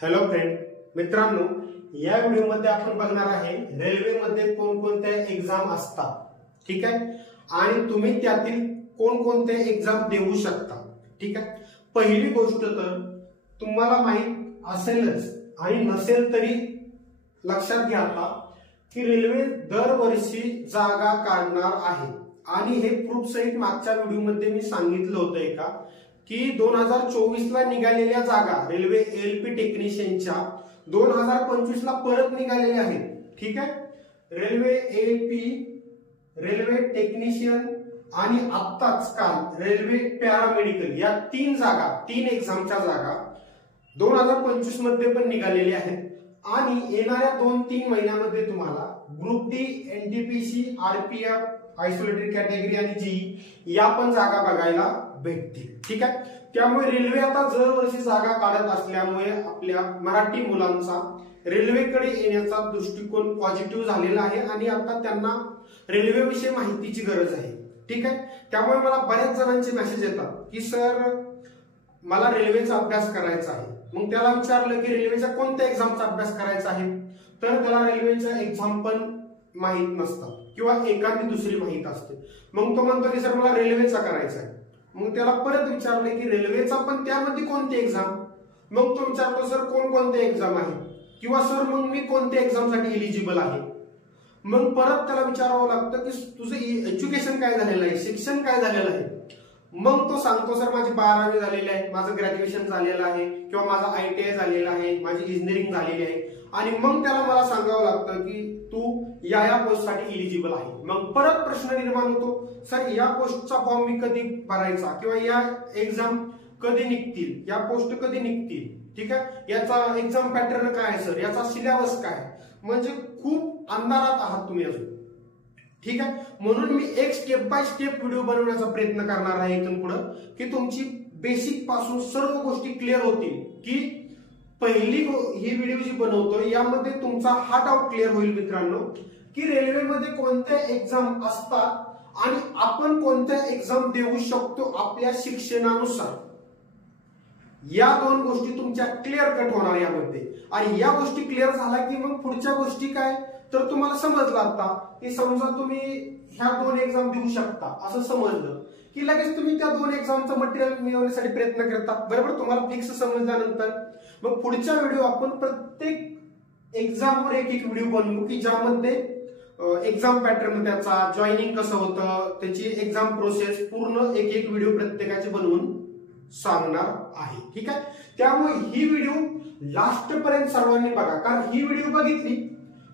Hello friend मित्रांनो, या व्हिडिओमध्ये आपण बघणार आहे रेल्वेमध्ये कोणकोणत्या एक्झाम असतात, ठीक आहे, आणि तुम्ही त्यातील कोणकोणते एक्झाम देऊ शकता, ठीक आहे। पहिली गोष्ट तर तुम्हाला माहित असेलच आणि नसेल तरी लक्षात घ्या आता की रेल्वे दरवर्षी जागा काढणार आहे आणि हे प्रूफ सहित मागच्या व्हिडिओमध्ये मी सांगितलं होतं एका की 2024 ला निघालेल्या जागा रेल्वे एलपी टेक्निशियनच्या 2025 ला परत निघालेल्या आहेत, ठीक आहे। रेल्वे एलपी, रेल्वे टेक्निशियन आणि आत्ताच काल रेल्वे पॅरामेडिकल या तीन जागा, तीन एक्झामच्या जागा 2025 मध्ये पण निघालेल्या आहेत आणि येणाऱ्या 2-3 महिन्यामध्ये तुम्हाला group D, NTPC, RPF, isolated category आणि जीई या पण जागा बघायला भेटतील, ठीक आहे। त्यामुळे रेल्वे आता दरवर्षी जागा काढत असल्यामुळे आपल्या मराठी मुलांचा रेल्वेकडे येण्याचा दृष्टिकोन पॉझिटिव्ह झालेला आहे आणि आता त्यांना रेल्वेविषयी माहितीची गरज आहे, ठीक आहे। त्यामुळे मला बऱ्याच जणांचे मेसेज येतात की सर मला रेल्वेचा अभ्यास करायचा आहे, मग त्याला विचारलं की रेल्वेच्या कोणत्या एक्झामचा अभ्यास करायचा आहे, तर त्याला रेल्वेच्या एक्झाम पण माहित नसतात किंवा एखादी दुसरी माहित असते, मग तो म्हणतो की सर मला रेल्वेचा करायचा आहे। मग त्याला परत विचारले की रेल्वेचा पण त्यामध्ये कोणती एक्झाम, मग तो विचारतो सर कोणकोणते एक्झाम आहे किंवा सर मग मी कोणत्या एक्झामसाठी एलिजिबल आहे। मग परत त्याला विचारावं लागतं की तुझं एज्युकेशन काय झालेलं आहे, शिक्षण काय झालेलं आहे। मग तो सांगतो सर माझी 12वी झालेली आहे, माझं ग्रॅज्युएशन झालेलं आहे किंवा माझा ITI झालेला आहे, माझी इंजिनिअरिंग झालेली आहे, आणि मग त्याला मला सांगावं लागतं की तू या पोस्टसाठी एलिजिबल आहे। मग परत प्रश्न निर्माण होतो सर या पोस्टचा फॉर्म मी कधी भरायचा किंवा या एक्झाम कधी निघतील, या पोस्ट कधी निघतील, ठीक आहे, याचा एक्झाम पॅटर्न काय आहे सर, याचा सिलेबस काय, म्हणजे खूप अंधारात आहात तुम्ही अजून, ठीक आहे। म्हणून मी एक स्टेप बाय स्टेप व्हिडिओ बनवण्याचा प्रयत्न करणार आहे इथून पुढे की तुमची बेसिक पासून सर्व गोष्टी क्लिअर होतील, की पहिली ही व्हिडिओ जी बनवतो यामध्ये तुमचा हा डाऊट क्लिअर होईल मित्रांनो की रेल्वेमध्ये कोणत्या एक्झाम असतात आणि आपण कोणत्या एक्झाम देऊ शकतो आपल्या शिक्षणानुसार। या दोन गोष्टी तुमच्या क्लिअर कट होणार यामध्ये, आणि या गोष्टी क्लिअर झाल्या की मग पुढच्या गोष्टी काय तर तुम्हाला समजलं आता की समजा तुम्ही ह्या 2 एक्झाम देऊ शकता असं समजलं की लगेच तुम्ही त्या 2 एक्झामचं मटेरियल मिळवण्यासाठी प्रयत्न करता, बरोबर। तुम्हाला फिक्स समजल्यानंतर मग पुढच्या व्हिडिओ आपण प्रत्येक एक्झामवर एक व्हिडिओ बनवू की ज्यामध्ये एक्झाम पॅटर्न, त्याचा जॉईनिंग कसं होतं, त्याची एक्झाम प्रोसेस पूर्ण एक व्हिडिओ प्रत्येकाचे बनवून सांगणार आहे, ठीक आहे। त्यामुळे ही व्हिडिओ लास्ट पर्यंत सर्वांनी बघा, कारण ही व्हिडिओ बघितली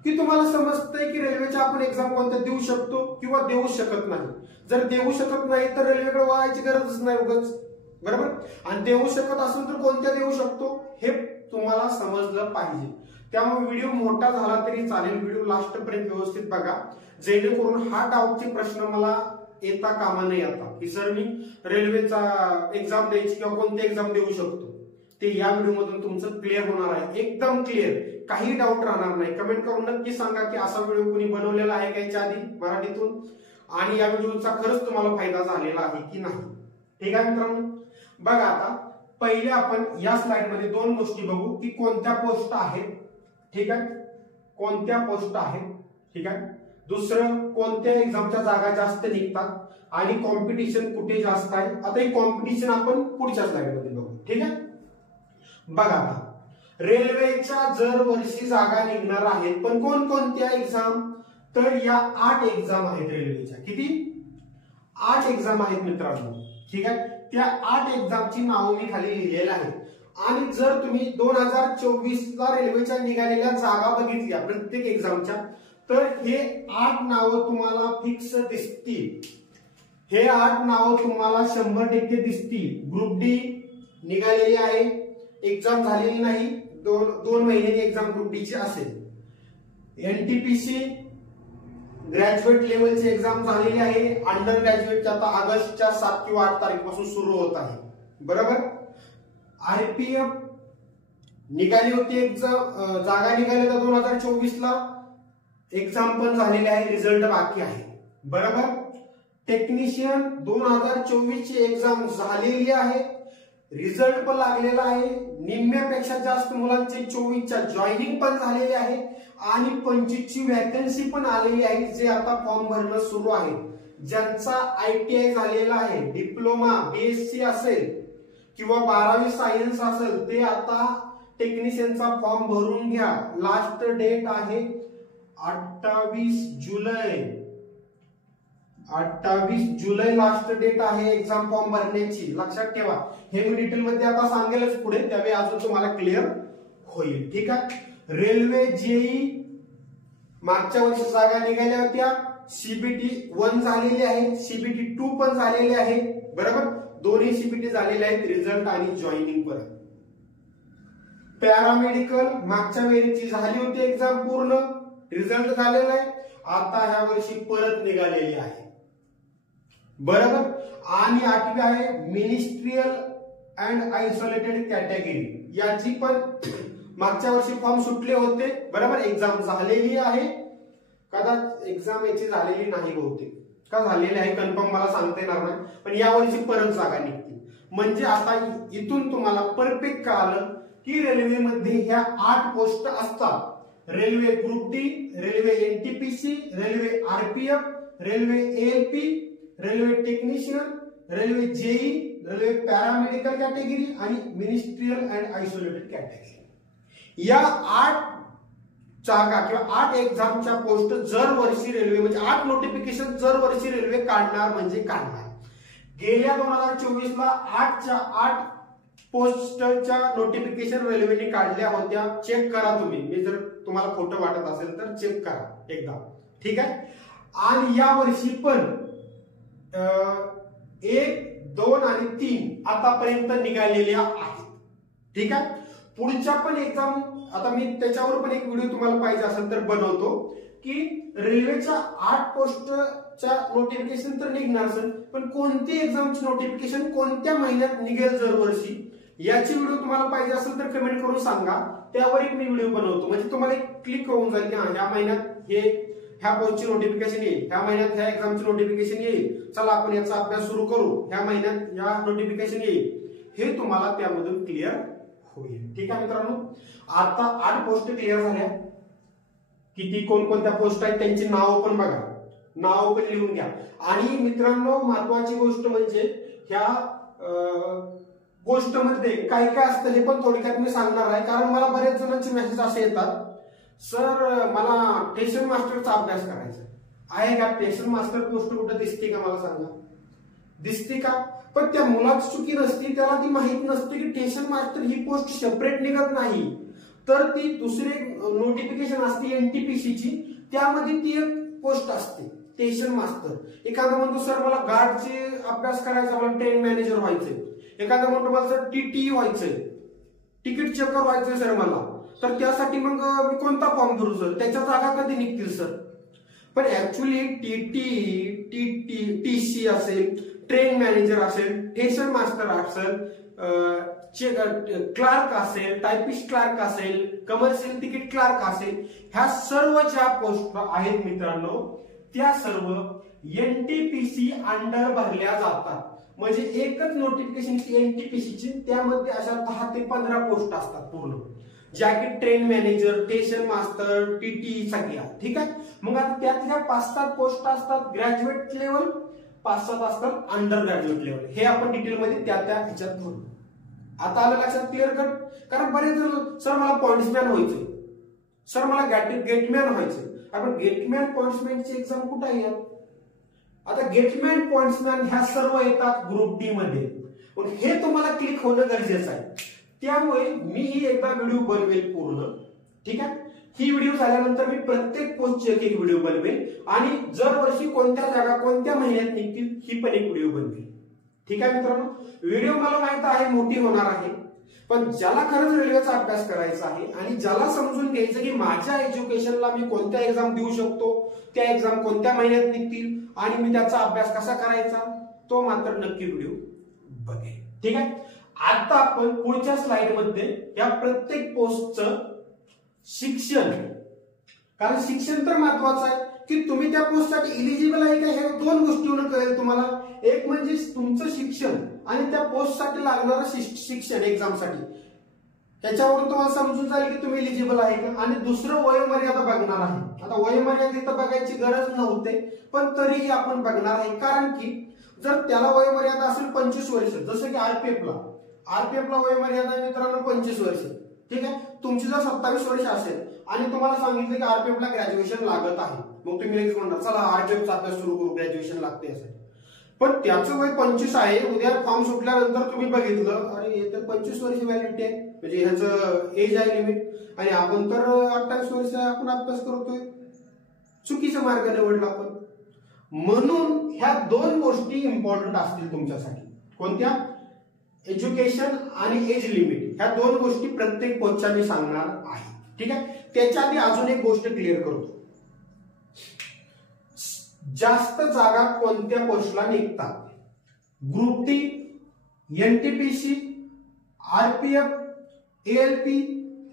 की तुम्हाला समजतंय की रेल्वेच्या आपण एक्झाम कोणत्या देऊ शकतो किंवा देऊ शकत नाही। जर देऊ शकत नाही तर रेल्वेकडे वळायची गरजच नाही उगाच, बरोबर, आणि देऊ शकत असेल तर कोणत्या देऊ शकतो हे तुम्हाला समजलं पाहिजे। त्यामुळे व्हिडिओ मोठा झाला तरी चालेल, व्हिडिओ लास्ट पर्यंत व्यवस्थित बघा जेणेकरून हा डाऊटचे प्रश्न मला येता कामा नये आता की सर मी रेल्वेचा एक्झाम द्यायची किंवा कोणती एक्झाम देऊ शकतो, ते या व्हिडिओ मधून तुमचं क्लिअर होणार आहे, एकदम क्लिअर, काही डाऊट राहणार नाही। कमेंट करून नक्की सांगा की असा व्हिडिओ कोणी बनवलेला आहे का याच्या आधी मराठीतून, आणि या व्हिडिओचा खरंच तुम्हाला फायदा झालेला आहे की नाही, ठीक आहे मित्रांनो। बघा आता पहिले आपण या स्लाइड मध्ये 2 गोष्टी बघू की कोणत्या पोस्ट आहेत, ठीक आहे, कोणत्या पोस्ट आहेत, ठीक आहे। दुसरं कोणत्या एक्झामच्या जागा जास्त निघतात आणि कॉम्पिटिशन कुठे जास्त आहे। आता ही कॉम्पिटिशन आपण पुढच्या स्लाइड मध्ये बघू, ठीक आहे। बघा आता रेल्वेच्या दरवर्षी जागा निघणार आहेत, पण कोणकोणत्या एक्झाम, तर या 8 एक्झाम आहेत रेल्वेच्या, किती 8 एक्झाम आहेत मित्रांनो, ठीक आहे। त्या 8 एक्झामची नावं मी खाली लिहिलेली आहेत, आणि जर तुम्ही 2024 ला रेल्वेच्या निघालेल्या जागा बघितल्या प्रत्येक एक्झामच्या तर हे 8 नावं तुम्हाला फिक्स दिसतील, हे 8 नावं तुम्हाला 100% दिसतील। ग्रुप डी निघालेली आहे, एक्झाम झालेली नाही, 2 महिन्यांनी एक्झाम ग्रुप डी ची असेल। एनटीपीसी ग्रॅज्युएट लेवलची एक्झाम झालेली आहे, अंडर ग्रॅज्युएटच्या आता ऑगस्टच्या 7 किंवा 8 तारखेपासून सुरू होत आहे, बरोबर। आरपीएफ निघाली होती एक्झाम, जागा निघाल्या 2024 ला, एक्झाम पण झालेली आहे, रिझल्ट बाकी आहे, बरोबर। टेक्निशियन 2024 ची एक्झाम झालेली आहे, रिझल्ट पण लागलेला आहे, निम्म्यापेक्षा जास्त मुलांचे 24च्या जॉईनिंग पण झालेले आहे आणि 25ची वॅकन्सी पण आलेली आहे, जे आता फॉर्म भरणं सुरू आहे. ज्यांचा ITI झालेला आहे, डिप्लोमा BSc असेल किंवा 12वी सायन्स असेल, ते आता टेक्निशियनचा फॉर्म भरून घ्या. लास्ट डेट आहे 28 जुलै लास्ट डेट आहे एक्झाम फॉर्म भरण्याची. लक्षात ठेवा, हे मी डिटेल मध्ये आता सांगेलच पुढे, त्यावेळी अजून तुम्हाला क्लिअर होईल. ठीक आहे. रेल्वे JEE मागच्या वर्षी जागा निघाल्या होत्या. CBT 1 झालेली आहे, CBT 2 पण झालेले आहे. बरोबर, दोन्ही CBT झालेले आहेत, रिझल्ट आणि जॉईनिंग परत. पॅरामेडिकल मागच्या वेळेची झाली होती एक्झाम पूर्ण, रिझल्ट झालेला आहे. आता ह्या वर्षी परत निघालेली आहे. बरोबर. आणि 8वी आहे मिनिस्ट्रियल अँड आयसोलेटेड कॅटेगरी. याची पण मागच्या वर्षी फॉर्म सुटले होते. बरोबर, एक्झाम झालेली आहे. कदाचित एक्झाम याची झालेली नाही बहुतेक, का झालेली आहे कन्फर्म मला सांगता येणार नाही, पण या वर्षी परत जागा निघतील. म्हणजे आता इथून तुम्हाला परफेक्ट कळालं की रेल्वेमध्ये ह्या 8 पोस्ट असतात. Railway group D, railway NTPC, railway RPF, railway ALP, railway technician, railway JEE, railway paramedical category आणि मिनिस्ट्रियल अँड आयसोलेटेड कॅटेगरी. या 8 जागा किंवा 8 एक्झामच्या पोस्ट जर वर्षी रेल्वे, म्हणजे 8 नोटिफिकेशन जर वर्षी रेल्वे काढणार म्हणजे काढणार. गेल्या 2024ला 8च्या 8 पोस्टच्या नोटिफिकेशन रेल्वेने काढल्या होत्या. चेक करा तुम्ही, मी जर तुम्हाला खोटं वाटत असेल तर चेक करा एकदा. ठीक आहे. आणि या वर्षी पण 1, 2 आणि 3 आतापर्यंत निघालेल्या आहेत. ठीक आहे. पुढच्या पण एक्झाम, आता मी त्याच्यावर पण एक व्हिडिओ तुम्हाला पाहिजे असेल तर बनवतो, की रेल्वेच्या 8 पोस्टच्या नोटिफिकेशन तर निघणार असेल, पण कोणती एक्झामची नोटिफिकेशन कोणत्या महिन्यात निघेल दरवर्षी, याची व्हिडिओ तुम्हाला पाहिजे असेल तर कमेंट करून सांगा. त्यावर एक मी व्हिडिओ बनवतो, म्हणजे तुम्हाला एक क्लिक होऊन जाईल की ह्या महिन्यात ह्या पोस्टची नोटिफिकेशन येईल, ह्या महिन्यात ह्या एक्झामची नोटिफिकेशन येईल, चला आपण याचा अभ्यास सुरू करू, ह्या महिन्यात ह्या नोटिफिकेशन येईल, हे तुम्हाला त्यामधून क्लिअर होईल. ठीक आहे मित्रांनो. आता 8 पोस्ट क्लिअर झाल्या. किती कोणकोणत्या पोस्ट आहेत त्यांची नाव पण बघा, नाव पण लिहून घ्या. आणि मित्रांनो, महत्वाची गोष्ट म्हणजे ह्या गोष्टमध्ये काय काय असतं हे पण थोडक्यात मी सांगणार आहे. कारण मला बरेच जणांचे मेसेज असे येतात, सर मला स्टेशन मास्टरचा अभ्यास करायचा आहे का, स्टेशन मास्टर पोस्ट कुठं दिसते का, मला सांगा, दिसते का? पण त्या मुलाची चुकी नसती, त्याला ती माहित नसते की स्टेशन मास्टर ही पोस्ट सेपरेट निघत नाही, तर ती दुसरी नोटिफिकेशन असते NTPC ची, त्यामध्ये ती एक पोस्ट असते स्टेशन मास्टर. एखादा म्हणतो सर मला गार्डचे अभ्यास करायचा, मला ट्रेन मॅनेजर व्हायचंय. एखादा म्हणतो मला सर TTE व्हायचंय, तिकीट चेकर व्हायचंय सर मला, तर त्यासाठी मग मी कोणता फॉर्म भरू सर, त्याच्या जागा कधी निघतील सर? पण ऍक्च्युली TC असेल, ट्रेन मॅनेजर असेल, स्टेशन मास्टर असेल, क्लार्क असेल, टायपिस्ट क्लार्क असेल, कमर्शियल तिकीट क्लार्क असेल, ह्या सर्व ज्या पोस्ट आहेत मित्रांनो, त्या सर्व NTPC अंडर भरल्या जातात. म्हणजे एकच नोटिफिकेशन NTPC ची, त्यामध्ये अशा 10 ते 15 पोस्ट असतात पूर्ण, ज्या की train manager, station master, TTE सगळ्या. ठीक आहे. मग आता त्यातल्या 5-7 पोस्ट असतात ग्रॅज्युएट लेवल, 5-7 असतात अंडर ग्रॅज्युएट लेवल. हे आपण डिटेलमध्ये त्या ह्याच्यात बोलू. आता आलं लक्षात क्लिअर कर. कारण बरेच जण सर मला पॉइंट्समॅन व्हायचंय, सर मला गेटमॅन व्हायचंय. आपण गेटमॅन पॉइंट्समॅनची एक्झाम कुठे आहे? आता गेटमॅन पॉइंट्समॅन ह्या सर्व येतात ग्रुप D मध्ये. पण हे तुम्हाला क्लिक होणं गरजेचं आहे. त्यामुळे मी ही एकदा व्हिडिओ बनवेल पूर्ण. ठीक आहे. ही व्हिडिओ झाल्यानंतर मी प्रत्येक पोस्टची एक व्हिडिओ बनवेल आणि जर वर्षी कोणत्या जागा कोणत्या महिन्यात निघतील ही पण एक व्हिडिओ बनवेल. ठीक आहे मित्रांनो. व्हिडिओ मला माहित आहे मोठी होणार आहे, पण ज्याला खरंच रेल्वेचा अभ्यास करायचा आहे आणि ज्याला समजून घ्यायचं की माझ्या एज्युकेशनला मी कोणत्या एक्झाम देऊ शकतो, त्या एक्झाम कोणत्या महिन्यात निघतील आणि मी त्याचा अभ्यास कसा करायचा, तो मात्र नक्की व्हिडिओ बघेल. ठीक आहे. आता आपण पुढच्या स्लाइड मध्ये या प्रत्येक पोस्टचं शिक्षण, कारण शिक्षण तर महत्वाचं आहे की तुम्ही त्या पोस्टसाठी इलिजिबल आहे का, हे 2 गोष्टीवरून कळेल तुम्हाला. एक म्हणजे तुमचं शिक्षण आणि त्या पोस्टसाठी लागणारं शिक्षण एक्झामसाठी. त्याच्यावरून तुम्हाला समजून जाईल की तुम्ही एलिजिबल आहे का. आणि दुसरं वयोमर्यादा बघणार आहे. आता वयोमर्यादा इथं बघायची गरज नव्हते, पण तरीही आपण बघणार आहे, कारण की जर त्याला वयोमर्यादा असेल 25 वर्ष, जसं की आरपीएफला वयोमर्यादा मित्रांनो 25 वर्ष, ठीक आहे. तुमची जर 27 वर्ष असेल आणि तुम्हाला सांगितलं की आरपीएफला ग्रॅज्युएशन लागत आहे, मग तुम्ही लगेच म्हणणार चला आरपीएफचा अभ्यास सुरू करू, ग्रॅज्युएशन लागते असं. पण त्याचं वय 25 आहे. उद्या फॉर्म सुटल्यानंतर तुम्ही बघितलं अरे हे तर 25 वर्ष व्हॅलिडिटी आहे, म्हणजे ह्याचं एज आहे लिमिट, आणि आपण तर 28 वर्ष आपण अभ्यास करतोय. चुकीचा मार्ग निवडला आपण. म्हणून ह्या दोन गोष्टी इम्पॉर्टंट असतील तुमच्यासाठी. कोणत्या? एज्युकेशन आणि एज लिमिट. ह्या दोन गोष्टी प्रत्येक पोस्टच्या मी सांगणार आहे, ठीक आहे. त्याच्या आधी अजून एक गोष्ट क्लिअर करतो. जास्त जागा कोणत्या पोस्टला निघतात? Group T, NTPC, RPF, ALP,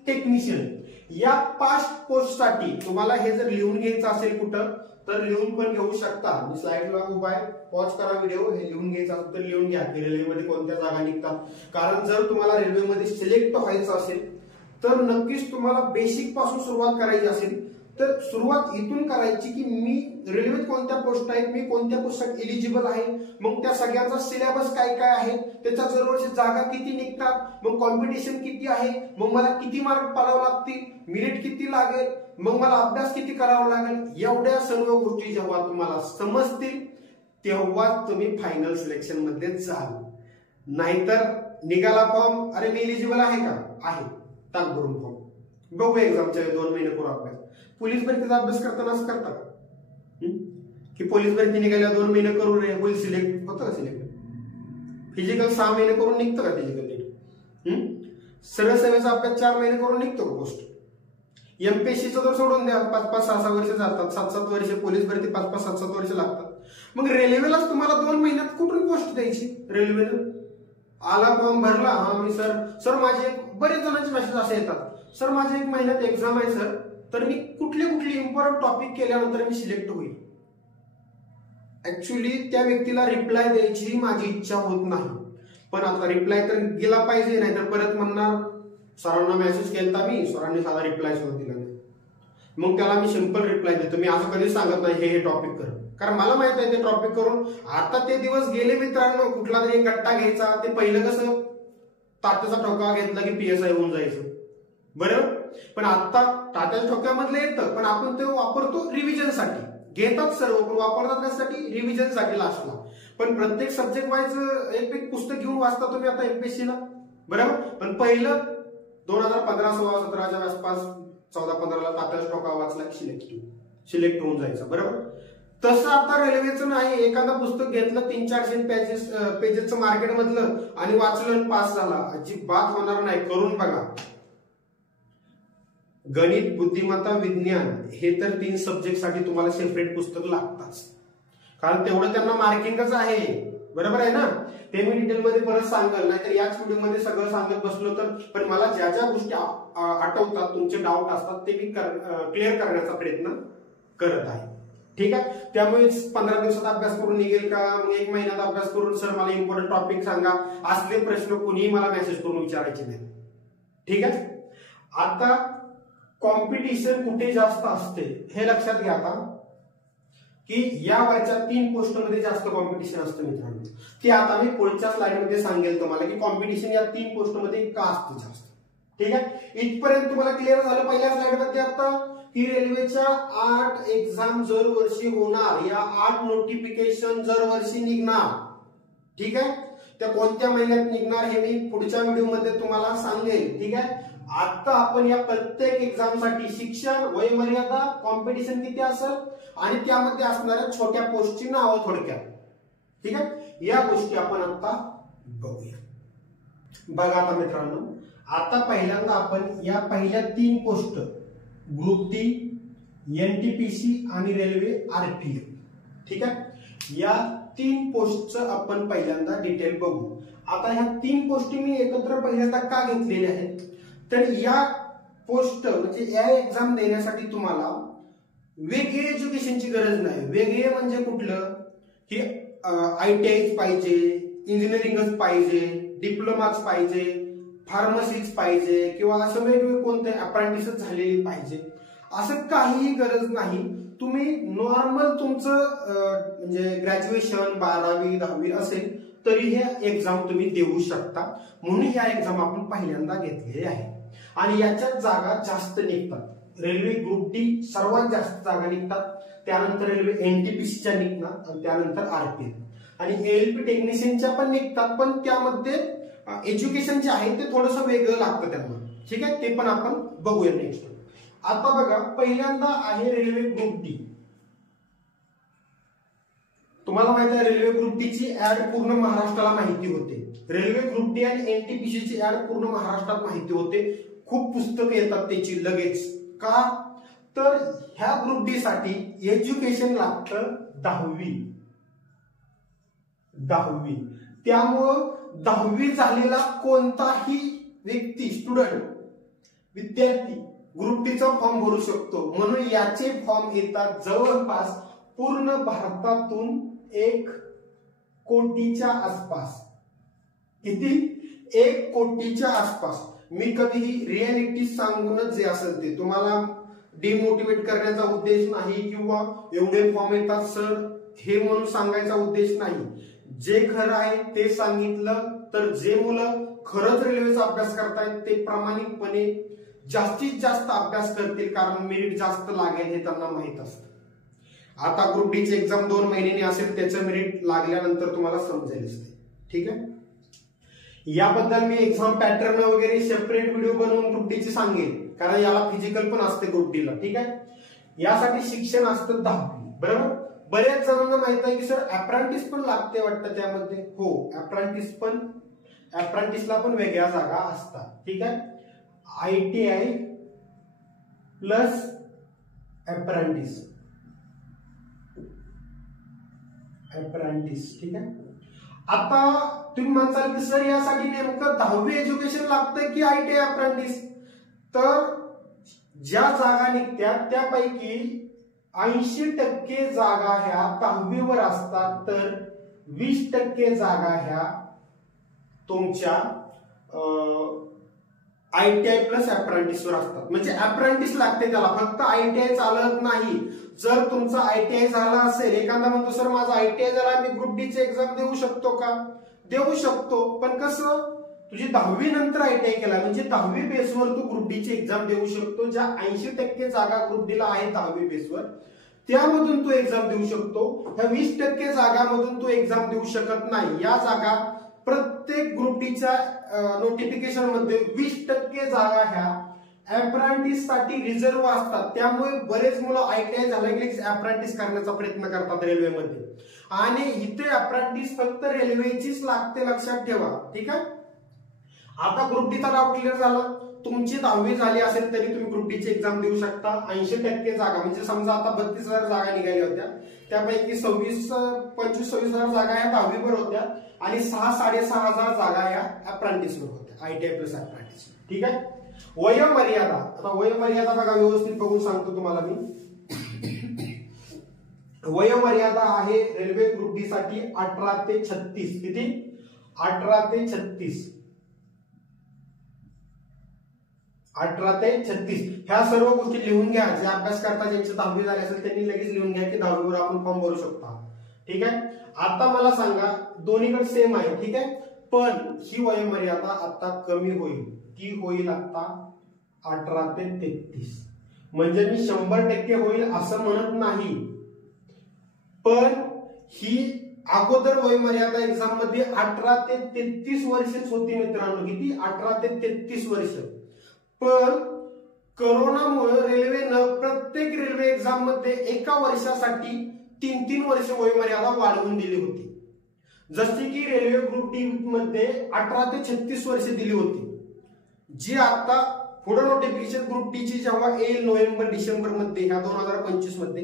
technician. या 5 पोस्टसाठी तुम्हाला हे जर लिहून घ्यायचं असेल कुठं तर लिहून पण घेऊ शकता. मी स्लाइडला उभा आहे, पॉज करा व्हिडिओ. हे लिहून घ्यायचं असेल तर लिहून घ्या की रेल्वेमध्ये कोणत्या जागा निघतात. कारण जर तुम्हाला रेल्वेमध्ये सिलेक्ट व्हायचं असेल तर नक्कीच तुम्हाला बेसिक पासून सुरुवात करायची असेल तर सुरुवात इथून करायची की मी रेल्वेत कोणत्या पोस्ट आहेत, मी कोणत्या पोस्टसाठी एलिजिबल आहे, मग त्या सगळ्यांचा सिलेबस काय काय आहे, त्याच्या दरवर्षी जागा किती निघतात, मग कॉम्पिटिशन किती आहे, मग मला किती मार्क पाडावे लागतील, मेरिट किती लागेल, मग मला अभ्यास किती करावा लागेल. एवढ्या सर्व गोष्टी जेव्हा तुम्हाला समजतील तेव्हा तुम्ही फायनल सिलेक्शन मध्ये जाल. नाहीतर निघाला फॉर्म, अरे मी एलिजिबल आहे का? आहे, टाक भरून फॉर्म, बघू एक्झामच्या 2 महिने करू अभ्यास. पोलीस भरतीचा अभ्यास करताना असं करता की पोलीस भरती निघाल्या 2 महिने करून रे होईल सिलेक्ट होतं का? सिलेक्ट फिजिकल 6 महिने करून निघतं का? फिजिकल सरळ सेवेचा अभ्यास 4 महिने करून निघतो का पोस्ट? एमपीएससीचं तर सोडून द्या, 5-5, 6-6 वर्ष जातात, 7-7 वर्ष. पोलीस भरती 5-5, 7-7 वर्ष लागतात. मग रेल्वेलाच तुम्हाला 2 महिन्यात कुठून पोस्ट द्यायची? रेल्वेनं आला फॉर्म भरला, हा मी सर माझे बरेच जणांचे मेसेज असे येतात, सर माझे 1 महिन्यात एक्झाम आहे सर, तर मी कुठले इम्पॉर्टंट टॉपिक केल्यानंतर मी सिलेक्ट होईल. ऍक्च्युली त्या व्यक्तीला रिप्लाय द्यायची माझी इच्छा होत नाही, पण आता रिप्लाय तर गेला पाहिजे, नाही तर परत म्हणणार सरांना मेसेज केलता मी, सरांनी साधा रिप्लाय सुद्धा दिला नाही. मग त्याला मी सिंपल रिप्लाय देतो, मी असं कधीच सांगत नाही हे टॉपिक कर, कारण मला माहित आहे ते टॉपिक करून आता ते दिवस गेले मित्रांनो. कुठला तरी एक गट्टा घ्यायचा, ते पहिलं कसं तात्याचा ठोका घेतला की पीएसआय होऊन जायचं, बरोबर. पण आता तात्याच्या ठोक्यामधलं येतं, पण आपण ते वापरतो रिव्हिजनसाठी. घेतात सर्व, पण वापरतात कशासाठी? रिव्हिजनसाठी लास्टला. पण प्रत्येक सब्जेक्ट वाईज एक पुस्तक घेऊन वाचता तुम्ही आता एमपीएससीला, बरोबर. पण पहिलं 2015, 16, 17च्या आसपास 14-15ला तात्याचा ठोका वाचला की सिलेक्ट होऊन जायचा, बरोबर. तसं आता रेल्वेचं नाही. एखादा पुस्तक घेतलं 300-400 पेजेसचं मार्केटमधलं आणि वाचलं पास झाला, अजिबात होणार नाही. करून बघा. गणित, बुद्धिमत्ता, विज्ञान हे तर 3 सब्जेक्ट साठी तुम्हाला सेपरेट पुस्तक लागतात, कारण तेवढं त्यांना मार्किंगच आहे, बरोबर आहे ना. ते मी डिटेलमध्ये परत सांगेल, नाहीतर याच व्हिडिओमध्ये सगळं सांगत बसलो तर. पण मला ज्या ज्या गोष्टी आठवतात, तुमचे डाऊट असतात, ते मी क्लिअर करण्याचा प्रयत्न करत आहे, ठीक आहे. त्यामुळे 15 दिवसात अभ्यास करून निघेल का, मग 1 महिन्यात अभ्यास करून सर मला इम्पॉर्टंट टॉपिक सांगा, असले प्रश्न कुणीही मला मेसेज करून विचारायचे नाही, ठीक आहे. आता कॉम्पिटिशन कुठे जास्त असते हे लक्षात घ्या आता, की या वरच्या 3 पोस्टमध्ये जास्त कॉम्पिटिशन असतं मित्रांनो. ते आता मी पुढच्या स्लाइडमध्ये सांगेल तुम्हाला की कॉम्पिटिशन या 3 पोस्टमध्ये का असतं जास्त, ठीक आहे. इथपर्यंत तुम्हाला क्लिअर झालं पहिल्या स्लाइडमध्ये आता की रेल्वेच्या 8 एक्झाम दरवर्षी होणार, या 8 नोटिफिकेशन दरवर्षी निघणार, ठीक आहे. त्या कोणत्या महिन्यात निघणार हे मी पुढच्या व्हिडिओमध्ये तुम्हाला सांगेल, ठीक आहे. आता आपण या प्रत्येक एक्झाम साठी शिक्षण, वयोमर्यादा, कॉम्पिटिशन किती असेल आणि त्यामध्ये असणाऱ्या छोट्या पोस्टची नावं थोडक्यात, ठीक आहे. या गोष्टी आपण आता बघूया. बघा आता मित्रांनो, आता पहिल्यांदा आपण या पहिल्या 3 पोस्ट ग्रुप टी, एनटीपीसी आणि रेल्वे आरपीएफ, ठीक आहे. या 3 पोस्टचं आपण पहिल्यांदा डिटेल बघू. आता ह्या 3 पोस्टी मी एकत्र पहिल्यांदा का घेतलेल्या आहेत, तर या पोस्ट म्हणजे या एक्झाम देण्यासाठी तुम्हाला वेगळी एज्युकेशनची गरज नाही. वेगळे म्हणजे कुठलं की ITI पाहिजे, इंजिनिअरिंगच पाहिजे, डिप्लोमाच पाहिजे, फार्मसीच पाहिजे किंवा असं वेगवेगळे कोणते अप्रेंटिसच झालेली पाहिजे असं काहीही गरज नाही. तुम्ही नॉर्मल तुमचं म्हणजे ग्रॅज्युएशन 12वी 10वी असेल तरी हे एक्झाम तुम्ही देऊ शकता. म्हणून ह्या एक्झाम आपण पहिल्यांदा घेतलेली आहे आणि याच्यात जागा जास्त निघतात. रेल्वे ग्रुप डी सर्वात जास्त जागा निघतात, त्यानंतर रेल्वे एनटीपीसीच्या निघणार आणि त्यानंतर आरपीएफ आणि एएलपी टेक्निशियनच्या पण निघतात, पण त्यामध्ये एज्युकेशन जे आहे ते थोडंसं वेगळं लागतं त्यांना. ठीक आहे, ते पण आपण बघूया नेक्स्ट. आता बघा पहिल्यांदा आहे रेल्वे ग्रुप डी. तुम्हाला माहिती आहे रेल्वे ग्रुप डी ची ऍड पूर्ण महाराष्ट्राला माहिती होते. रेल्वे ग्रुप डी आणि एनटीपीसी ची ऍड पूर्ण महाराष्ट्रात माहिती होते. खूप पुस्तकं येतात त्याची लगेच. का तर ह्या ग्रुप डी साठी एज्युकेशन लागतं 10वी. त्यामुळं 10वी झालेला कोणताही व्यक्ती स्टुडंट विद्यार्थी ग्रुप डी चा फॉर्म भरू शकतो. म्हणून याचे फॉर्म येतात जवळपास पूर्ण भारतातून 1 कोटीच्या आसपास. किती? 1 कोटीच्या आसपास. मी कधीही रियालिटी सांगूनच जे असेल ते, तुम्हाला डिमोटिवेट करण्याचा उद्देश नाही किंवा एवढे फॉर्म येतात सर हे म्हणून सांगायचा उद्देश नाही. जे खरं आहे ते सांगितलं तर जे मुलं खरंच रेल्वेचा अभ्यास करतायत ते प्रामाणिकपणे जास्तीत जास्त अभ्यास करतील, कारण मेरिट जास्त लागेल हे त्यांना माहित असतं. आता ग्रुप डी ची एक्झाम 2 महिन्यांनी असेल, त्याचं मेरिट लागल्यानंतर तुम्हाला समजेलच ते. ठीक आहे, याबद्दल मी एक्झाम पॅटर्न वगैरे सेपरेट व्हिडिओ बनवून ग्रुप डी ची सांगेन, कारण याला फिजिकल पण असते ग्रुप डी ला. ठीक आहे, यासाठी शिक्षण असतं 10वी. बरोबर. बऱ्याच जणांना माहित आहे की सर अप्रेंटिस पण लागते वाटतं त्यामध्ये. हो, अप्रेंटिसला पण वेगळ्या जागा असतात. ठीक आहे, ITI प्लस अप्रेंटिस. ठीक आहे. आता तुम्ही म्हणताल की सर यासाठी नेमकं 10वी एज्युकेशन लागतं की ITI अप्रेंटिस. तर ज्या जागा निघतात त्यापैकी 80% जागा ह्या 10वी वर असतात, तर 20% जागा ह्या तुमच्या ITI प्लस अप्रेंटिस वर असतात. म्हणजे अप्रेंटिस लागते त्याला, फक्त ITI चालत नाही. जर तुमचा ITI झाला असेल, एखादा म्हणतो सर माझा ITI झाला, मी ग्रुप डी ची एक्झाम देऊ शकतो का? देऊ शकतो, पण कसं तुझी 10वी नंतर ITI केला म्हणजे 10वी बेसवर तू ग्रुप डी ची एक्झाम देऊ शकतो. ज्या 80% जागा ग्रुप डी ला आहे 10वी बेसवर, त्यामधून तू एक्झाम देऊ शकतो. ह्या 20% जागामधून तू एक्झाम देऊ शकत नाही. या जागा प्रत्येक ग्रुप डीच्या नोटिफिकेशन मध्ये 20% जागा ह्या अप्रेंटिस साठी रिझर्व असतात. त्यामुळे बरेच मुलं ITI झालं की अप्रेंटिस करण्याचा प्रयत्न करतात रेल्वेमध्ये, आणि इथे अप्रेंटिस फक्त रेल्वेचीच लागते, लक्षात ठेवा. ठीक आहे, आता ग्रुप डी चा डाऊट क्लिअर झाला. तुमची 10वी झाली असेल तरी तुम्ही ग्रुप डी ची एक्झाम देऊ शकता. 80% जागा म्हणजे समजा आता 32,000 जागा निघाल्या होत्या, त्यापैकी 25,000 जागा ह्या 10वी वर होत्या आणि 6,500 जागा ह्या अप्रेंटिस वर होत्या, ITI प्लस अप्रेंटिस. ठीक आहे, वयोमर्यादा. आता वयोमर्यादा बघा, व्यवस्थित बघून सांगतो तुम्हाला मी. वयोमर्यादा आहे रेल्वे ग्रुप डी साठी 18 ते 36. किती? 18 ते 36. 18 ते 36. ह्या सर्व गोष्टी लिहून घ्या. जे अभ्यास करता ज्यांची 10वी झाली असेल त्यांनी लगेच लिहून घ्या की 10वी वर आपण फॉर्म भरू शकता. ठीक आहे, आता मला सांगा, दोन्हीकडे सेम आहे. ठीक आहे, पण ही वयोमर्यादा आता कमी होईल. ती होईल आता 18 ते 33. म्हणजे मी 100% होईल असं म्हणत नाही, पण ही अगोदर वयोमर्यादा एक्झाम मध्ये 18 ते 33 वर्षच होती मित्रांनो. किती? 18 ते 33 वर्ष. पण कोरोनामुळे रेल्वेनं प्रत्येक रेल्वे एक्झाम मध्ये एका वर्षासाठी 3 वर्ष वयोमर्यादा वाढवून दिली होती. जशी की रेल्वे ग्रुप डी मध्ये 18 ते 36 वर्ष दिली होती, जी आता पुढे नोटिफिकेशन ग्रुप डी ची जेव्हा येईल नोव्हेंबर डिसेंबर मध्ये ह्या 2025 मध्ये,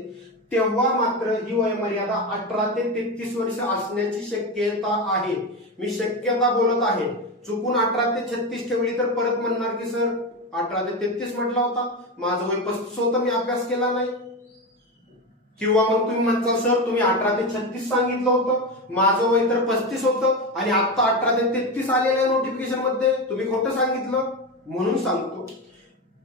तेव्हा मात्र ही वयोमर्यादा 18 ते 33 वर्ष असण्याची शक्यता आहे. मी शक्यता बोलत आहे. चुकून 18 ते 36 ठेवली तर परत म्हणणार की सर 18 ते 33 म्हटला होता, माझं वय 35 होतं, मी अभ्यास केला नाही. किंवा मग तुम्ही म्हणता सर तुम्ही 18 ते 36 सांगितलं होतं, माझं वय तर 35 होतं आणि आता 18 ते 33 आलेलं आहे नोटिफिकेशन मध्ये, तुम्ही खोटं सांगितलं. म्हणून सांगतो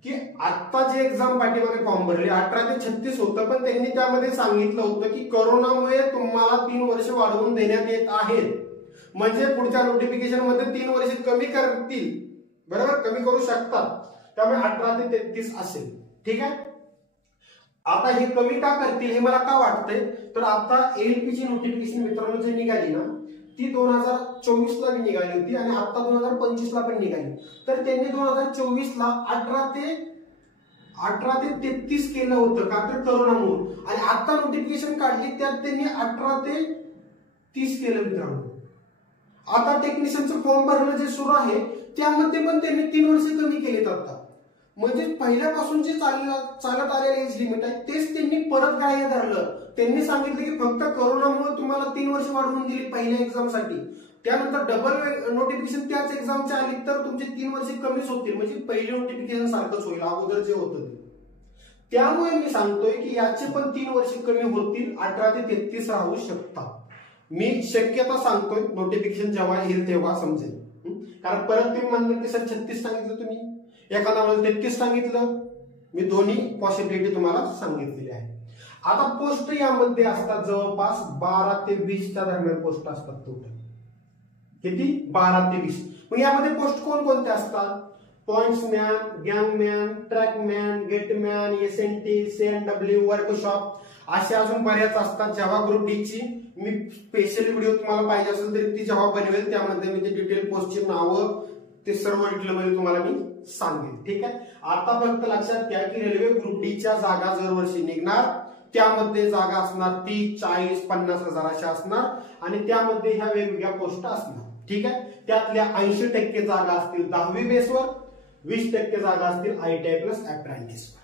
की आता जे एक्झाम पाठीमागे फॉर्म भरले 18 ते 36 होतं, पण त्यांनी त्यामध्ये सांगितलं होतं की कोरोनामुळे तुम्हाला 3 वर्ष वाढवून देण्यात येत आहेत, म्हणजे पुढच्या नोटिफिकेशन मध्ये 3 वर्ष कमी करतील, बरोबर, कमी करू शकतात. त्यामुळे 18 ते 33 असेल. ठीक आहे. आता हे कमी का करतील हे मला का वाटतंय, तर आता ALP ची नोटिफिकेशन मित्रांनो जी निघाली ना ती 2024 ला निघाली होती आणि आता 2025 ला पण निघाली. तर त्यांनी 2024 ला 18 ते 33 केलं होतं का तर कोरोनामुळे, आणि आता नोटिफिकेशन काढली त्यात त्यांनी 18 ते 30 केलं मित्रांनो. आता टेक्निशियनचं फॉर्म भरणं जे सुरू आहे त्यामध्ये पण त्यांनी 3 वर्ष कमी केलेत आता. म्हणजे पहिल्यापासून जे चालत आलेले एज लिमिट आहे तेच त्यांनी परत ग्राह्य धरलं. त्यांनी सांगितलं की फक्त कोरोनामुळे तुम्हाला 3 वर्ष वाढवून दिली पहिल्या एक्झामसाठी, त्यानंतर डबल नोटिफिकेशन त्याच एक्झामची आली तर तुमचे 3 वर्ष कमीच होतील, म्हणजे पहिली नोटिफिकेशन सारखंच होईल अगोदर जे होतं ते. त्यामुळे मी सांगतोय की याचे पण 3 वर्ष कमी होतील, 18 ते 33 राहू शकतात. मी शक्यता सांगतोय, नोटिफिकेशन जेव्हा येईल तेव्हा समजेल. कारण परत तुम्ही म्हणलं की सर 36 सांगितलं तुम्ही, एखादा मला 33 सांगितलं, मी दोन्ही पॉसिबिलिटी तुम्हाला सांगितलेली आहे. आता पोस्ट यामध्ये असतात जवळपास 12 ते 20 च्या दरम्यान पोस्ट असतात टोटल. किती? 12 ते 20. मग यामध्ये पोस्ट कोणकोणते असतात? पॉइंट्समॅन, गँगमॅन, ट्रॅकमॅन, गेटमॅन, SNT, CNW, वर्कशॉप, असे अजून बऱ्याच असतात. जेव्हा ग्रुप डी ची मी स्पेशल व्हिडिओ तुम्हाला पाहिजे असेल तर ती जेव्हा बनवेल त्यामध्ये मी ते डिटेल पोस्टची नावं ते सर्व डिटेलमध्ये तुम्हाला मी सांगेन. ठीक आहे. आता फक्त लक्षात घ्या की रेल्वे ग्रुप डी च्या जागा दरवर्षी निघणार, त्यामध्ये जागा असणार 30, 40, 50 हजार अशा असणार आणि त्यामध्ये ह्या वेगवेगळ्या पोस्ट असणार. ठीक आहे. त्यातल्या 80% जागा असतील 10वी बेसवर, 20% जागा असतील ITI प्लस अप्रेंटिसवर.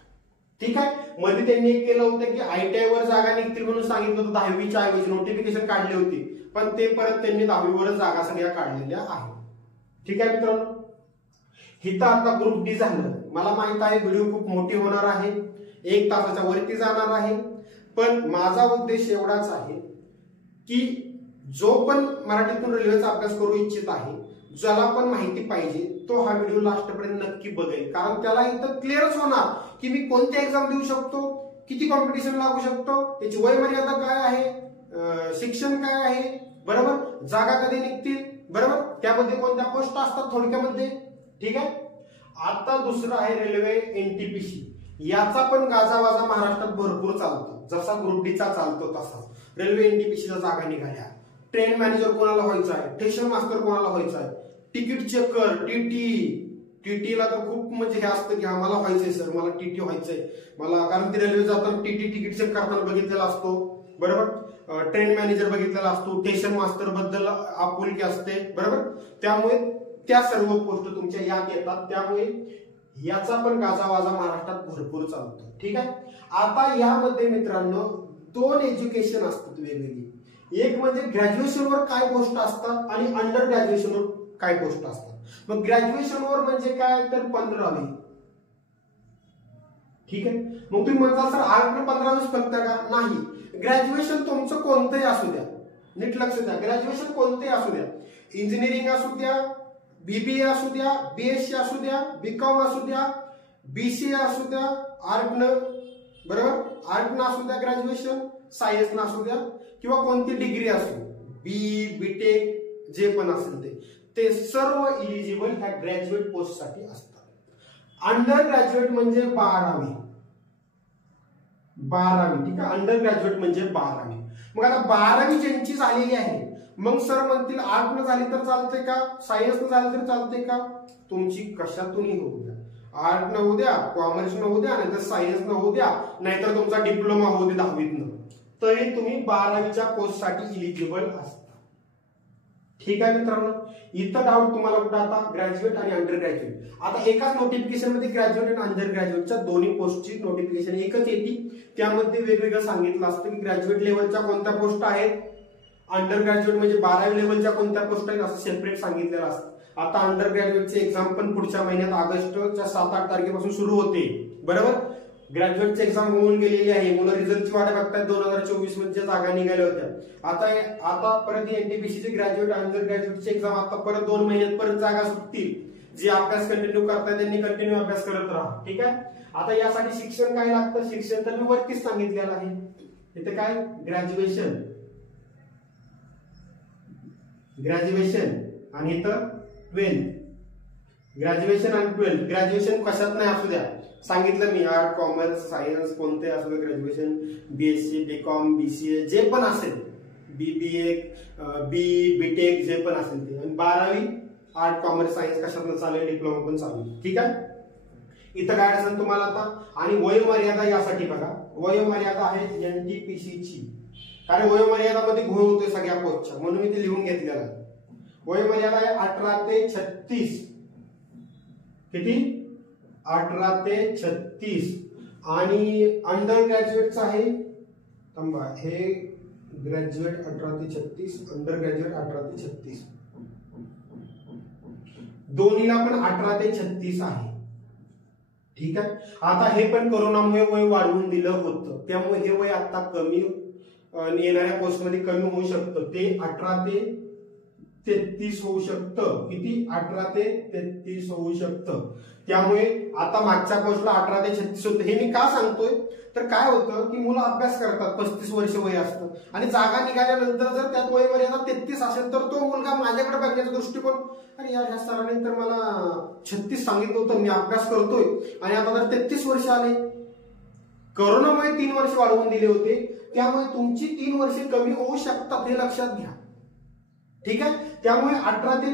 ठीक आहे. मध्ये त्यांनी एक केलं होतं की ITI वर जागा निघतील म्हणून सांगितलं होतं 10वीच्या ऐवजी नोटिफिकेशन काढली होती, पण ते परत त्यांनी 10वीवरच जागा सगळ्या काढलेल्या आहेत. ठीक आहे मित्रांनो. हिथं आता ग्रुप डी झालं. मला माहित आहे व्हिडिओ खूप मोठी होणार आहे, 1 तासाच्या वरती जाणार आहे, पण माझा उद्देश एवढाच आहे की जो पण मराठीतून रेल्वेचा अभ्यास करू इच्छित आहे, ज्याला पण माहिती पाहिजे तो हा व्हिडिओ लास्टपर्यंत नक्की बघेल. कारण त्याला इथं क्लिअरच होणार की मी कोणती एक्झाम देऊ शकतो, किती कॉम्पिटिशन लागू शकतो, त्याची वय मर्यादा काय आहे, शिक्षण काय आहे, बरोबर, जागा कधी निघतील, बरोबर, त्यामध्ये कोणत्या पोस्ट असतात थोडक्यामध्ये. ठीक आहे. आता दुसरं आहे रेल्वे NTPC. याचा पण गाजावाजा महाराष्ट्रात भरपूर चालतो, जसा ग्रुप डी चा चालतो तसा. रेल्वे NTPC च्या जागा निघाल्या. ट्रेन मॅनेजर कोणाला व्हायचं आहे, स्टेशन मास्टर कोणाला व्हायचं आहे, तिकीट चेकर, TT ला तर खूप म्हणजे हे असतं की आम्हाला व्हायचंय सर, मला TT व्हायचंय मला, कारण ती रेल्वे जाताना TT तिकीट चेक करताना बघितलेला असतो, बरोबर, ट्रेन मॅनेजर बघितलेला असतो, स्टेशन मास्टर बद्दल आपुलकी असते, बरोबर. त्यामुळे त्या सर्व पोस्ट तुमच्या यात येतात, त्यामुळे याचा पण गाजावाजा महाराष्ट्रात भरपूर चालतो. ठीक आहे. आता यामध्ये मित्रांनो 2 एज्युकेशन असतात वेगवेगळी. एक म्हणजे ग्रॅज्युएशनवर काय पोस्ट असतात आणि अंडर ग्रॅज्युएशनवर काय पोस्ट असतात. मग ग्रॅज्युएशनवर म्हणजे काय तर 15वी. ठीक आहे. मग तुम्ही म्हणता सर आर्ट 15वीच फक्त का? नाही, ग्रॅज्युएशन तुमचं कोणतंही असू द्या, नीट लक्ष द्या, ग्रॅज्युएशन कोणतेही असू द्या, इंजिनिअरिंग असू द्या, BBA असू द्या, BSc असू द्या, BCom असू द्या, BCA असू द्या, आर्टनं, बरोबर, आर्टनं असू द्या ग्रॅज्युएशन, सायन्सनं असू द्या, किंवा कोणती डिग्री असू, BE, BTech जे पण असेल ते सर्व इलिजिबल ह्या ग्रॅज्युएट पोस्ट साठी असतात. अंडर ग्रॅज्युएट म्हणजे 12वी. ठीक आहे. अंडर ग्रॅज्युएट म्हणजे 12वी. मग आता 12वी ज्यांची झालेली आहे, मग सर म्हणतील आर्टनं झाली तर चालते का, सायन्सनं झाली तर चालते का, तुमची कशातूनही होऊ द्या, आर्टनं होऊ द्या, कॉमर्सनं होऊ द्या, नाहीतर सायन्सनं होऊ द्या, नाहीतर तुमचा डिप्लोमा होऊ दे 10वीतनं, तरी तुम्ही 12वीच्या पोस्ट साठी इलिजिबल असता. ठीक आहे मित्रांनो. इथं डाऊट तुम्हाला कुठं आता ग्रॅज्युएट आणि अंडर ग्रॅज्युएट. आता एकाच नोटिफिकेशन मध्ये ग्रॅज्युएट आणि अंडर ग्रॅज्युएटच्या दोन्ही पोस्टची नोटिफिकेशन एकच येते. त्यामध्ये वेगवेगळं सांगितलं असतं की ग्रॅज्युएट लेवलच्या कोणत्या पोस्ट आहेत, अंडर ग्रॅज्युएट म्हणजे 12वी लेवलच्या कोणत्या पोस्ट आहेत असं सेपरेट सांगितलेलं असतं. आता अंडर ग्रॅज्युएटचे एक्झाम पण पुढच्या महिन्यात ऑगस्टच्या 7-8 तारखेपासून सुरू होते, बरोबर. ग्रॅज्युएटची एक्झाम होऊन गेलेली आहे, मुलं रिझल्टची वाट बघतायत. 2024 मध्ये जागा निघाल्या होत्या. आता परत एनटीपीसीची ग्रॅज्युएट अंडर ग्रॅज्युएटची एक्झाम आता परत 2 महिन्यात परत जागा सुटतील. जे अभ्यास कंटिन्यू करताय त्यांनी कंटिन्यू अभ्यास करत राहा. ठीक आहे. आता यासाठी शिक्षण काय लागतं, शिक्षण तर मी वरतीच सांगितलेलं आहे. इथे काय ग्रॅज्युएशन आणि इथं 12th. ग्रॅज्युएशन आणि 12th. ग्रॅज्युएशन कशात नाही असू द्या, सांगितलं मी, आर्ट, कॉमर्स, सायन्स कोणते असू दे ग्रॅज्युएशन, बीएससी, बीकॉम, बीसीए जे पण असेल, बीबीए, बीटेक जे पण असेल ते. आणि 12वी आर्ट, कॉमर्स, सायन्स कशातनं चालेल, डिप्लोमा पण चालेल. ठीक आहे. इथं काय असेल तुम्हाला आता. आणि वयोमर्यादा यासाठी बघा, वयोमर्यादा आहे एनटीपीसीची, कारण वयोमर्यादामध्ये घोळ होतोय सगळ्या पोस्टच्या, म्हणून मी ते लिहून घेतलेलं आहे. वयोमर्यादा आहे 18 ते 36. किती? 18 ते 36. आणि अंडर ग्रॅज्युएटचं आहे, थांबा, हे ग्रॅज्युएट 18 ते 36, अंडर ग्रॅज्युएट 18 ते 36, दोन्हीला पण 18 ते 36 आहे. ठीक आहे. आता हे पण कोरोनामुळे वय वाढवून दिलं होतं, त्यामुळे हे वय आता कमी येणाऱ्या पोस्टमध्ये कमी होऊ शकतं. ते 18 ते 33 होऊ शकतं. किती? 18 ते 33 होऊ शकतं. त्यामुळे आता मागच्या पोस्टला 18 ते 36 होतं. हे मी का सांगतोय तर काय होतं की मुलं अभ्यास करतात, 35 वर्ष वय असतं, आणि जागा निघाल्यानंतर जर त्यात वयमर्यादा 33 असेल तर तो मुलगा माझ्याकडे बघण्याचा दृष्टिकोन, अरे यार ह्या सरांनी तर मला 36 सांगितलं होतं, मी अभ्यास करतोय आणि आता जर 33 वर्ष आले. कोरोनामुळे 3 वर्ष वाढवून दिले होते, त्यामुळे तुमची 3 वर्षे कमी होऊ शकतात, हे लक्षात घ्या. ठीक आहे. त्यामुळे 18 ते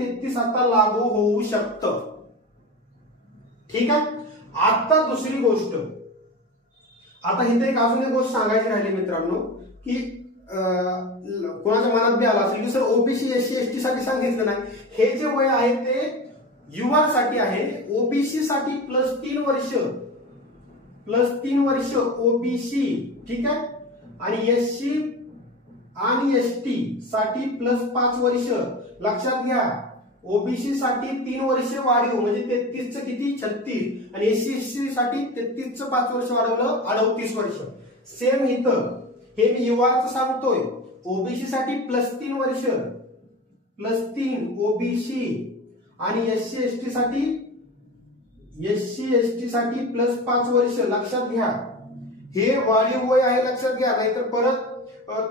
33 आता लागू होऊ शकतं. ठीक आहे. आता दुसरी गोष्ट, आता इथे एक अजून एक गोष्ट सांगायची राहिली मित्रांनो, की कोणाच्या मनात बी आला असेल की सर ओबीसी, एससी, एसटी साठी सांगितलं नाही. हे जे वय आहे ते युवासाठी आहे. ओबीसी साठी +3 वर्ष ओबीसी. ठीक आहे. आणि एससी आणि एसटी साठी +5 वर्ष. लक्षात घ्या, ओबीसी साठी 3 वर्ष वाढीव, म्हणजे 33 चं किती? 36. आणि एससी एसटी साठी 33 चं 5 वर्ष वाढवलं, 38 वर्ष. सेम इथं हे मी युवाचं सांगतोय. ओबीसी साठी +3 वर्ष, +3 ओबीसी, आणि एससी एसटी साठी +5 वर्ष. लक्षात घ्या, हे वाढीव वय आहे, लक्षात घ्या. नाहीतर परत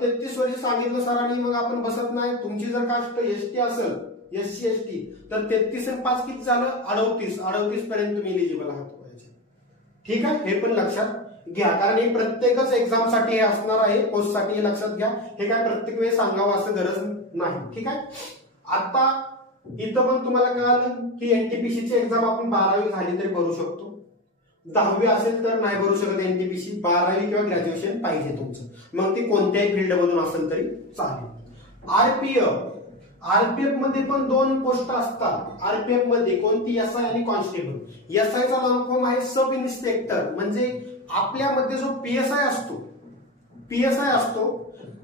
33 वर्ष सांगितलं सरांनी, मग आपण बसत नाही. तुमची जर कास्ट एसटी असेल, एससी एसटी, तर 33 आणि 5 किती झालं? 38 पर्यंत तुम्ही एलिजिबल आहात वयाचे. ठीक आहे. हे पण लक्षात घ्या, कारण हे प्रत्येकच एक्झाम साठी हे असणार आहे, पोस्ट साठी. हे लक्षात घ्या. हे काय प्रत्येक वेळी सांगावं असं गरज नाही. ठीक आहे. आता इथं पण तुम्हाला कळालं की एनटीपीसीची एक्झाम आपण 12वी झाली तरी भरू शकतो, 10वी असेल तर नाही भरू शकत एनटीपीसी. 12वी किंवा ग्रॅज्युएशन पाहिजे तुमचं, मग ती कोणत्याही फील्ड मधून असेल तरी चालेल. आरपीएफ मध्ये पण 2 पोस्ट असतात. आरपीएफ मध्ये कोणती? एसआय आणि कॉन्स्टेबल. एसआयचा लॉंग फॉर्म आहे सब इन्स्पेक्टर, म्हणजे आपल्यामध्ये जो पीएसआय असतो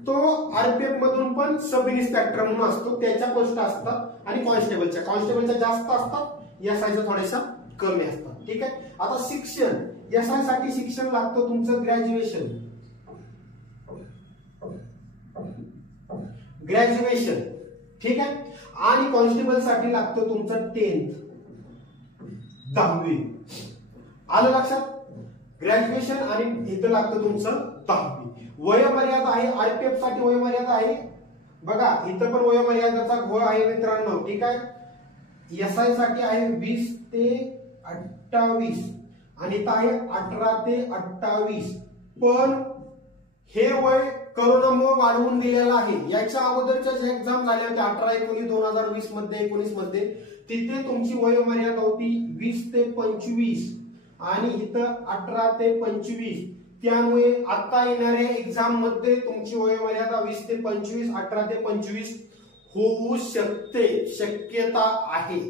तो आरपीएफ मधून पण सब इन्स्पेक्टर म्हणून असतो, त्याच्या पोस्ट असतात. आणि कॉन्स्टेबलच्या जास्त असतात, एसआयच्या थोड्याशा कमी असतात. ठीक आहे. आता शिक्षण, एसआय साठी शिक्षण लागतं तुमचं ग्रॅज्युएशन. ठीक आहे. आणि कॉन्स्टेबल साठी लागतं तुमचं 10वी. आलं लक्षात? ग्रॅज्युएशन आणि इथं लागतं तुमचं 10वी. वयोमर्यादा आहे आरपीएफ साठी, वयोमर्यादा आहे बघा, इथं पण वयोमर्यादाचा घोळ आहे मित्रांनो. ठीक आहे. एसआय साठी आहे 20 ते 28, आणि इथं आहे 18 ते 28. पण हे वय कोरोनामुळे वाढवून दिलेलं आहे. याच्या अगोदरच्या ज्या एक्झाम झाल्या होत्या 18-19 2020 मध्ये, 19 मध्ये, तिथे तुमची वयोमर्यादा होती 20 ते 25, आणि इथं 18 ते 25. त्यामुळे आता येणाऱ्या एक्झाम मध्ये तुमची वयोमर्यादा 20 ते 25, 18 ते 25 होऊ शकते, शक्यता आहे.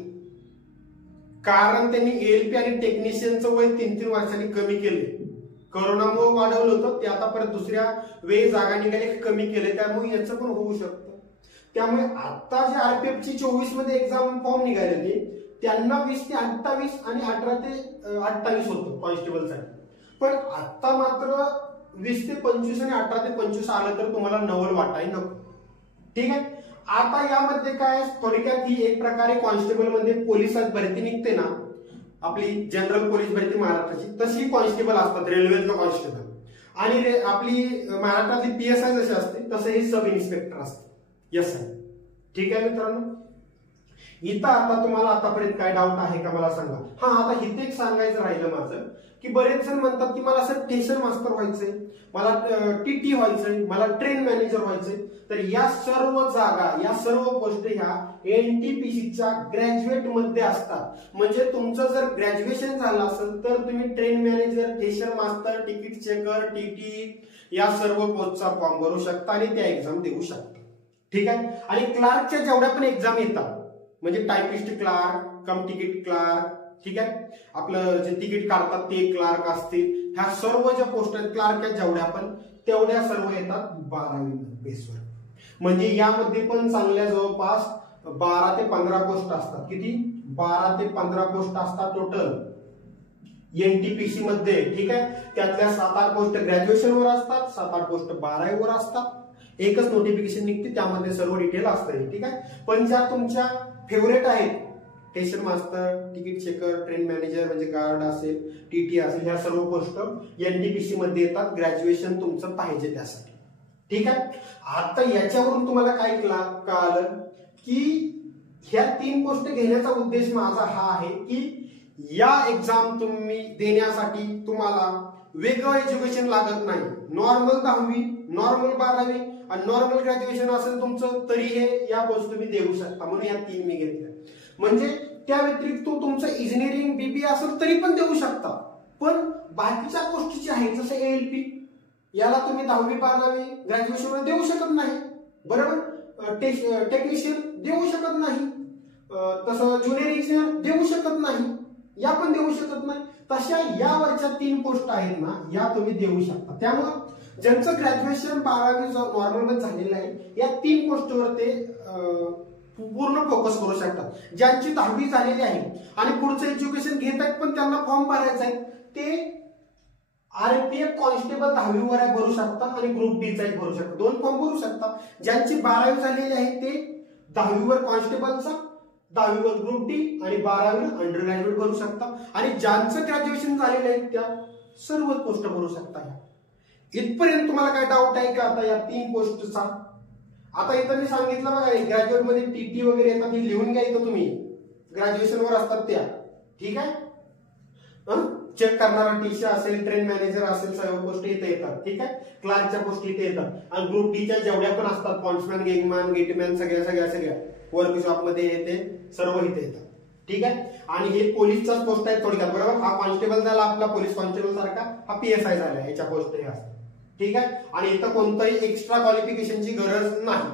कारण त्यांनी एएलपी आणि टेक्निशियनचं वय 3-3 वर्षांनी कमी केले. कोरोनामुळे वाढवलं होतं, ते आता परत दुसऱ्या वेळी जागा निघाली कमी केले, त्यामुळे याचं पण होऊ शकतं. त्यामुळे आता जे आरपीएफची 24 मध्ये एक्झाम फॉर्म निघाले होते, त्यांना 20 ते 28 आणि 18 ते 28 होतं कॉन्स्टेबलसाठी. पण आता मात्र 20 ते 25 आणि 18 ते 25 आलं तर तुम्हाला नवल वाटायला नको. ठीक आहे. आता यामध्ये काय थोडक्यात ही एक प्रकारे कॉन्स्टेबल मध्ये पोलिसात भरती निघते ना, आपली जनरल पोलीस भरती महाराष्ट्राची, तशी कॉन्स्टेबल असतात रेल्वेतलं कॉन्स्टेबल. आणि आपली महाराष्ट्रातली PSI जशी असते तसे हे सब इन्स्पेक्टर असते SI. ठीक आहे मित्रांनो. इथं आता तुम्हाला आतापर्यंत काय डाऊट आहे का मला सांगा. हा, आता इथे एक सांगायचं राहिलं माझं की बरेच जण म्हणतात की मला असं स्टेशन मास्टर व्हायचंय, मला TT व्हायचंय, मला ट्रेन मॅनेजर व्हायचंय. तर या सर्व जागा, या सर्व पोस्ट ह्या NTPCच्या ग्रॅज्युएट मध्ये असतात. म्हणजे तुमचं जर ग्रॅज्युएशन झालं असेल तर तुम्ही train manager, station master, ticket checker, TT या सर्व पोस्टचा फॉर्म भरू शकता आणि त्या एक्झाम देऊ शकता. ठीक आहे. आणि क्लार्कच्या जेवढ्या पण एक्झाम येतात, म्हणजे typist clerk, cum ticket clerk, ठीक आहे, आपलं जे तिकीट काढतात ते क्लार्क असतील, ह्या सर्व ज्या पोस्ट आहेत क्लार्कच्या जेवढ्या पण तेवढ्या सर्व येतात 12वी बेसवर. म्हणजे यामध्ये पण चांगल्या जवळपास 12 ते 15 पोस्ट असतात. किती? 12 ते 15 पोस्ट असतात टोटल NTPC मध्ये. ठीक आहे. त्यातल्या 7-8 पोस्ट ग्रॅज्युएशनवर असतात, 7-8 पोस्ट 12वी वर असतात. एकच नोटिफिकेशन निघते, त्यामध्ये सर्व डिटेल असतं. ठीक आहे. पण ज्या तुमच्या फेवरेट आहेत, station master, ticket checker, train manager म्हणजे गार्ड असेल, TT असेल, ह्या सर्व पोस्ट NTPC मध्ये येतात. ग्रॅज्युएशन तुमचं पाहिजे त्यासाठी. ठीक आहे. आता याच्यावरून तुम्हाला काय कळालं की ह्या 3 पोस्ट घेण्याचा उद्देश माझा हा आहे की या एक्झाम तुम्ही देण्यासाठी तुम्हाला वेगळं एज्युकेशन लागत नाही. नॉर्मल 10वी, नॉर्मल 12वी आणि नॉर्मल ग्रॅज्युएशन असेल तुमचं तरी हे या पोस्ट तुम्ही देऊ शकता. म्हणून या 3 मी घेतल्या. म्हणजे त्या व्यतिरिक्त तुमचं इंजिनिअरिंग BBA असेल तरी पण देऊ शकता. पण बाकीच्या गोष्टी ज्या आहेत जसं ALP, याला तुम्ही 10वी 12वी ग्रॅज्युएशन देऊ शकत नाही. बरोबर. टेक्निशियन देऊ शकत नाही, तसं ज्युनियर इंजिनियर देऊ शकत नाही, या पण देऊ शकत नाही. तशा यावरच्या 3 पोस्ट आहेत ना, या तुम्ही देऊ शकता. त्यामुळे ज्यांचं ग्रॅज्युएशन 12वी नॉर्मल मध्ये झालेलं आहे, या 3 पोस्टवर ते पूर्ण फोकस करू शकतात. ज्यांची 10वी झालेली आहे आणि पुढचं एज्युकेशन घेत आहेत पण त्यांना फॉर्म भरायचा आहे, ते RPF कॉन्स्टेबल 10वी वर भरू शकता आणि ग्रुप D चा भरू शकता. 2 फॉर्म भरू शकता. ज्यांची 12वी झालेली आहे ते 10वी वर कॉन्स्टेबलचा, 10वी वर ग्रुप D आणि 12वी अंडर ग्रॅज्युएट भरू शकता. आणि ज्यांचं ग्रॅज्युएशन झालेलं आहे त्या सर्व पोस्ट भरू शकता. इथपर्यंत तुम्हाला काय डाऊट आहे का आता या 3 पोस्टचा? आता इथं मी सांगितलं बघा, ग्रॅज्युएट मध्ये TT वगैरे येतात, हे लिहून घ्या इथं तुम्ही, ग्रॅज्युएशन वर असतात त्या. ठीक आहे. चेक करणारा TC असेल, ट्रेन मॅनेजर असेल, सर्व पोस्ट इथे येतात. ठीक आहे. क्लार्कच्या पोस्ट इथे येतात. आणि ग्रुप D च्या जेवढ्या पण असतात, पॉन्ट्समॅन, गेटमॅन, सगळ्या वर्कशॉप मध्ये येते, सर्व इथे येतात. ठीक आहे. आणि हे पोलीसचाच पोस्ट आहे थोडक्यात. बरोबर. हा कॉन्स्टेबल झाला आपला पोलीस कॉन्स्टेबल सारखा, हा PSI झाला, याच्या पोस्ट हे असतात. ठीक आहे. आणि इथं कोणतंही एक्स्ट्रा क्वालिफिकेशनची गरज नाही.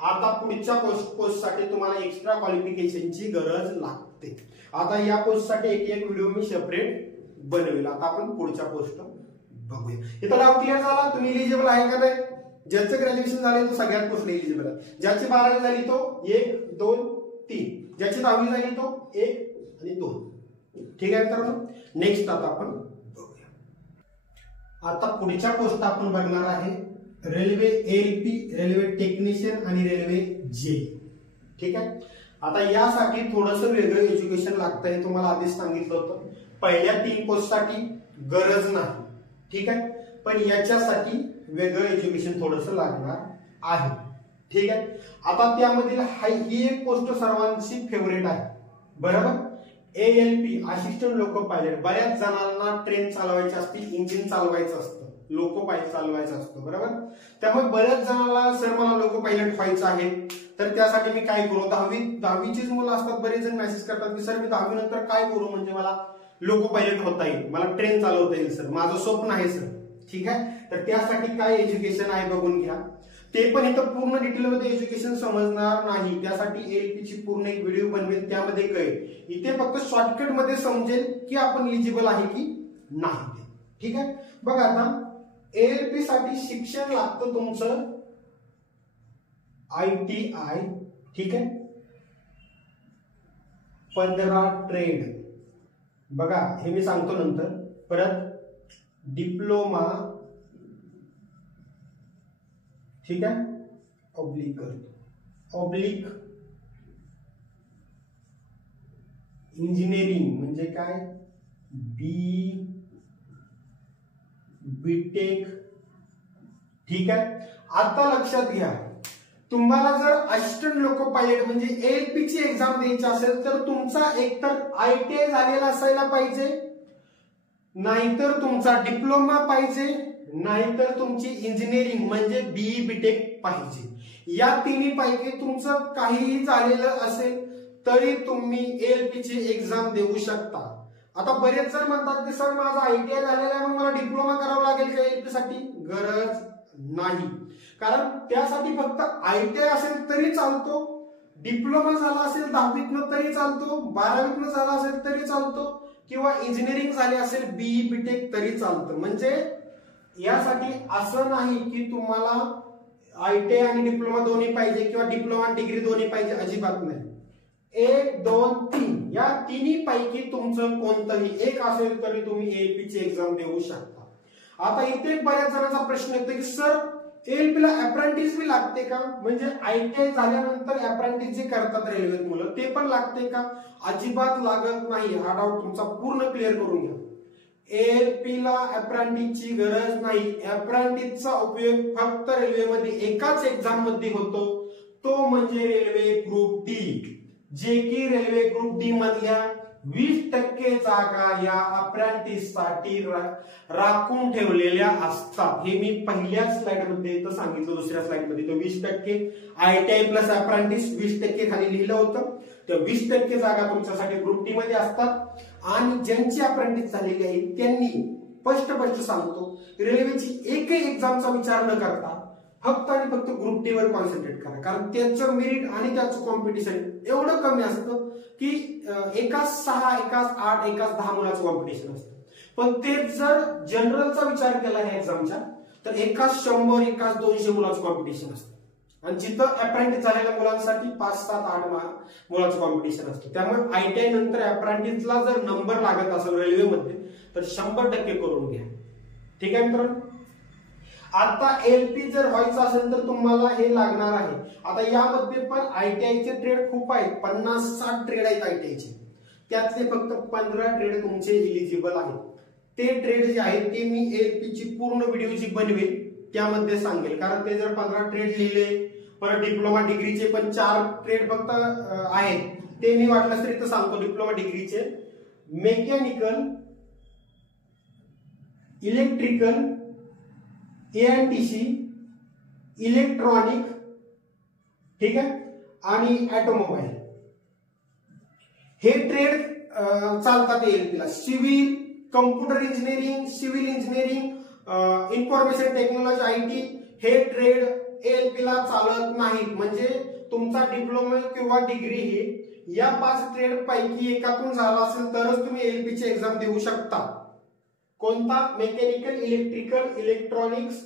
आता पुढच्या पोस्टसाठी तुम्हाला एक्स्ट्रा क्वालिफिकेशनची गरज लागते. आता या पोस्टसाठी एक व्हिडिओ मी सेपरेट बनवेल. आता आपण पुढच्या पोस्ट बघूया. इथं डाऊट क्लिअर झाला? तुम्ही इलिजिबल आहे का नाही? ज्याचं ग्रॅज्युएशन झाले तो सगळ्यात पोस्ट इलिजिबल आहे. ज्याची 12वी झाली तो 1, 2, 3. ज्याची 10वी झाली तो 1 आणि 2. ठीक आहे मित्रांनो. नेक्स्ट आता आपण बघूया. आता पुढच्या पोस्ट आपण बघणार आहे रेल्वे ALP, रेल्वे टेक्निशियन आणि रेल्वे J. ठीक आहे. आता यासाठी थोडंसं वेगळं एज्युकेशन लागतं, हे तुम्हाला आधीच सांगितलं होतं. पहिल्या 3 पोस्टसाठी गरज नाही. ठीक आहे. पण याच्यासाठी वेगळं एज्युकेशन थोडंसं लागणार आहे. ठीक आहे. आता त्यामधील ही एक पोस्ट सर्वांची फेवरेट आहे. बरोबर. ALP assistant loco pilot. बऱ्याच जणांना ट्रेन चालवायची असते, इंजिन चालवायचं असतं, लोको पायलट चालवायचं असतं. बरोबर. त्यामुळे बऱ्याच जणांना सर मला लोको पायलट व्हायचं आहे, तर त्यासाठी मी काय करू? 10वीचीच मुलं असतात, बरेच जण मेसेज करतात की सर मी 10वी नंतर काय करू म्हणजे मला लोको पायलट होता येईल, मला ट्रेन चालवता येईल सर, माझं स्वप्न आहे सर. ठीक आहे. तर त्यासाठी काय एज्युकेशन आहे बघून घ्या. ते पण इथं पूर्ण डिटेलमध्ये एज्युकेशन समजणार नाही, त्यासाठी ALP ची पूर्ण एक व्हिडिओ बनवेल, त्यामध्ये कळेल. इथे फक्त शॉर्टकट मध्ये समजेल की आपण इलिजिबल आहे की नाही. ठीक आहे. बघा आता ALP साठी शिक्षण लागतं तुमचं ITI. ठीक आहे. 15 ट्रेड, बघा हे मी सांगतो नंतर. परत डिप्लोमा, ठीक आहे, ऑब्लिक इंजिनिअरिंग म्हणजे काय, बीटेक. ठीक आहे. आता लक्षात घ्या, तुम्हाला जर असिस्टंट लोको पायलट म्हणजे एएलपी ची एक्झाम द्यायची असेल तर तुमचा एकतर आयटीआय झालेला असायला पाहिजे, नाहीतर तुमचा डिप्लोमा पाहिजे, नाहीतर तुमची इंजिनिअरिंग म्हणजे बीई बीटेक पाहिजे. या तिन्ही पैकी तुमचं काहीही झालेलं असेल तरी तुम्ही एएलपी ची एक्झाम देऊ शकता. आता बरेच जण म्हणतात की सर माझा आयटीआय झालेला आहे, मग मला डिप्लोमा करावा लागेल का एएलपी साठी? गरज नाही, कारण त्यासाठी फक्त आयटीआय असेल तरी चालतो, डिप्लोमा झाला असेल 10वीतनं तरी चालतो, 12वीतनं झाला असेल तरी चालतो, किंवा इंजिनिअरिंग झाली असेल बीई बीटेक तरी चालतं. म्हणजे यासाठी असं नाही की तुम्हाला आयटीआय आणि डिप्लोमा दोन्ही पाहिजे किंवा डिप्लोमा आणि डिग्री दोन्ही पाहिजे, अजिबात नाही. 1, 2, 3 या तिन्ही पैकी तुमचं कोणतंही एक असेल तरी तुम्ही एएलपी ची एक्झाम देऊ शकता. आता इथे बऱ्याच जणांचा प्रश्न येतो की सर एएलपी ला अप्रेंटिस भी लागते का? म्हणजे आयटीआय झाल्यानंतर अप्रेंटिस जे करतात रेल्वेत मुलं ते पण लागते का? अजिबात लागत नाही. हा डाऊट तुमचा पूर्ण क्लिअर करून घ्या. एएलपी ला अप्रेंटिसची गरज नाही. अप्रेंटिसचा उपयोग फक्त रेल्वेमध्ये एकाच एक्झाम मध्ये होतो, तो म्हणजे रेल्वे ग्रुप डी. जे की रेल्वे ग्रुप डी मधल्या 20% जागा या अप्रेंटिस साठी राखून ठेवलेल्या असतात. हे मी पहिल्या स्लाइड मध्ये तर सांगितलं, दुसऱ्या स्लाइड मध्ये तो 20% आयटीआय प्लस अप्रेंटिस 20% खाली लिहिलं होतं. त्या 20% जागा तुमच्यासाठी ग्रुप डी मध्ये असतात. आणि ज्यांची अप्रेंटिस झालेली आहे त्यांनी स्पष्ट सांगतो, रेल्वेची एकही एक्झामचा विचार न करता फक्त आणि फक्त ग्रुप डी वर कॉन्सन्ट्रेट करा, कारण त्याचं मेरिट आणि त्याचं कॉम्पिटिशन एवढं कमी असतं की एकाच 6, एकाच 8, एकाच 10 मुलाचं कॉम्पिटिशन असतं. पण ते जर जनरलचा विचार केला या एक्झामच्या तर एकाच 100, एकाच 200 मुलाचं कॉम्पिटिशन असतं. आणि जिथं अप्रेंटिस झालेल्या मुलांसाठी 5, 7, 8 मुलाचं कॉम्पिटिशन असतं. त्यामुळे आयटीआय नंतर अप्रेंटिसला जर नंबर लागत असेल रेल्वेमध्ये तर 100% करून घ्या. ठीक आहे मित्रांनो. आता एएलपी जर व्हायचं असेल तर तुम्हाला हे लागणार आहे. आता यामध्ये पण आयटीआयचे ट्रेड खूप आहेत, 50-60 ट्रेड आहेत आयटीआयचे. त्यातले फक्त 15 ट्रेड तुमचे इलिजिबल आहेत. ते ट्रेड जे आहेत ते मी एएलपी ची पूर्ण व्हिडिओ जी बनवेल त्यामध्ये सांगेल, कारण ते जर 15 ट्रेड लिहिले, परत डिप्लोमा डिग्रीचे पण 4 ट्रेड फक्त आहेत, ते मी वाटलं तरी तर सांगतो. डिप्लोमा डिग्रीचे मेकॅनिकल, इलेक्ट्रिकल, एएनटीसी, इलेक्ट्रॉनिक, ठीक आहे, आणि ऑटोमोबाईल हे ट्रेड चालतात एएलपी ला. Civil, computer engineering, civil engineering, information technology, IT हे ट्रेड एएलपी ला चालत नाहीत. म्हणजे तुमचा डिप्लोमा किंवा डिग्री हे या 5 ट्रेड पैकी एकातून झाला असेल तरच तुम्ही एएलपी ची एक्झाम देऊ शकता. कोणता? Mechanical, electrical, electronics,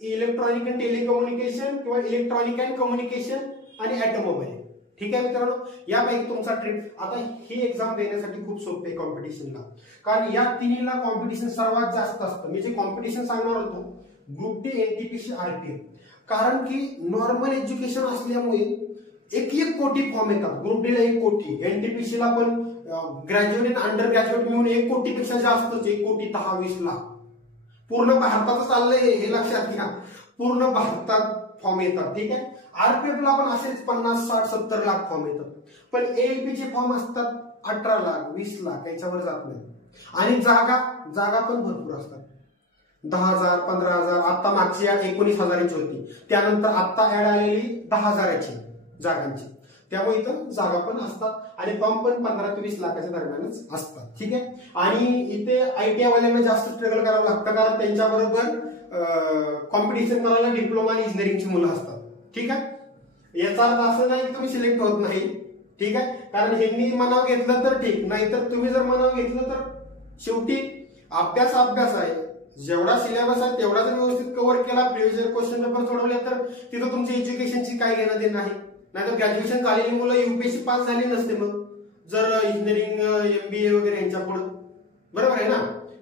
electronic and telecommunication किंवा इलेक्ट्रॉनिक अँड कम्युनिकेशन आणि ऑटोमोबाईल. ठीक आहे मित्रांनो, यापैकी तुमचा ट्रेड. आता ही एक्झाम देण्यासाठी खूप सोपे आहे कॉम्पिटिशनला, कारण या तिन्हीला कॉम्पिटिशन सर्वात जास्त असतं. मी जे कॉम्पिटिशन सांगणार होतो ग्रुप डी, एनटीपीसी, आरपीएफ, कारण की नॉर्मल एज्युकेशन असल्यामुळे 1 कोटी फॉर्म येतात. ग्रुप डी ला 1 कोटी, एनटीपीसी ला पण ग्रॅज्युएट आणि अंडर ग्रॅज्युएट मिळून 1 कोटीपेक्षा जास्तच, 1,10,20 लाख. पूर्ण भारताचं चाललंय हे लक्षात घ्या. पूर्ण भारतात फॉर्म येतात. ठीक आहे. आरपीएफ ला पण असेच 50, 60, 70 लाख फॉर्म येतात. पण एएलपी चे फॉर्म असतात 18 लाख, 20 लाख, याच्यावर जात नाही. आणि जागा पण भरपूर असतात. 10,000, 15,000, आता मागची 19,000ची होती, त्यानंतर आता ऍड आलेली 10,000ची जागांची. त्यामुळे इथं जागा पण असतात आणि फॉर्म पण 15 ते 20 लाखाच्या दरम्यानच असतात. ठीक आहे. आणि इथे आयटीआय वाल्यांना जास्त स्ट्रगल करावं लागतं, कारण त्यांच्याबरोबर कॉम्पिटिशन करायला डिप्लोमा आणि इंजिनिअरिंगची मुलं असतात. ठीक आहे. याचा अर्थ असं नाही की तुम्ही सिलेक्ट होत नाही. ठीक आहे. कारण ह्यांनी मनाव घेतलं तर ठीक, नाहीतर तुम्ही जर मनाव घेतलं तर शेवटी अभ्यास आहे. जेवढा सिलेबस आहे तेवढा जर व्यवस्थित कव्हर केला, प्रिव्हियस क्वेश्चन पेपर सोडवले तर तिथं तुमच्या एज्युकेशनची काय घेणं देणं नाही. नाहीतर ग्रॅज्युएशन झालेली मुलं युपीएससी पास झाली नसते. मग जर इंजिनिअरिंग MBA वगैरे यांच्या पुढे, बरोबर आहे ना,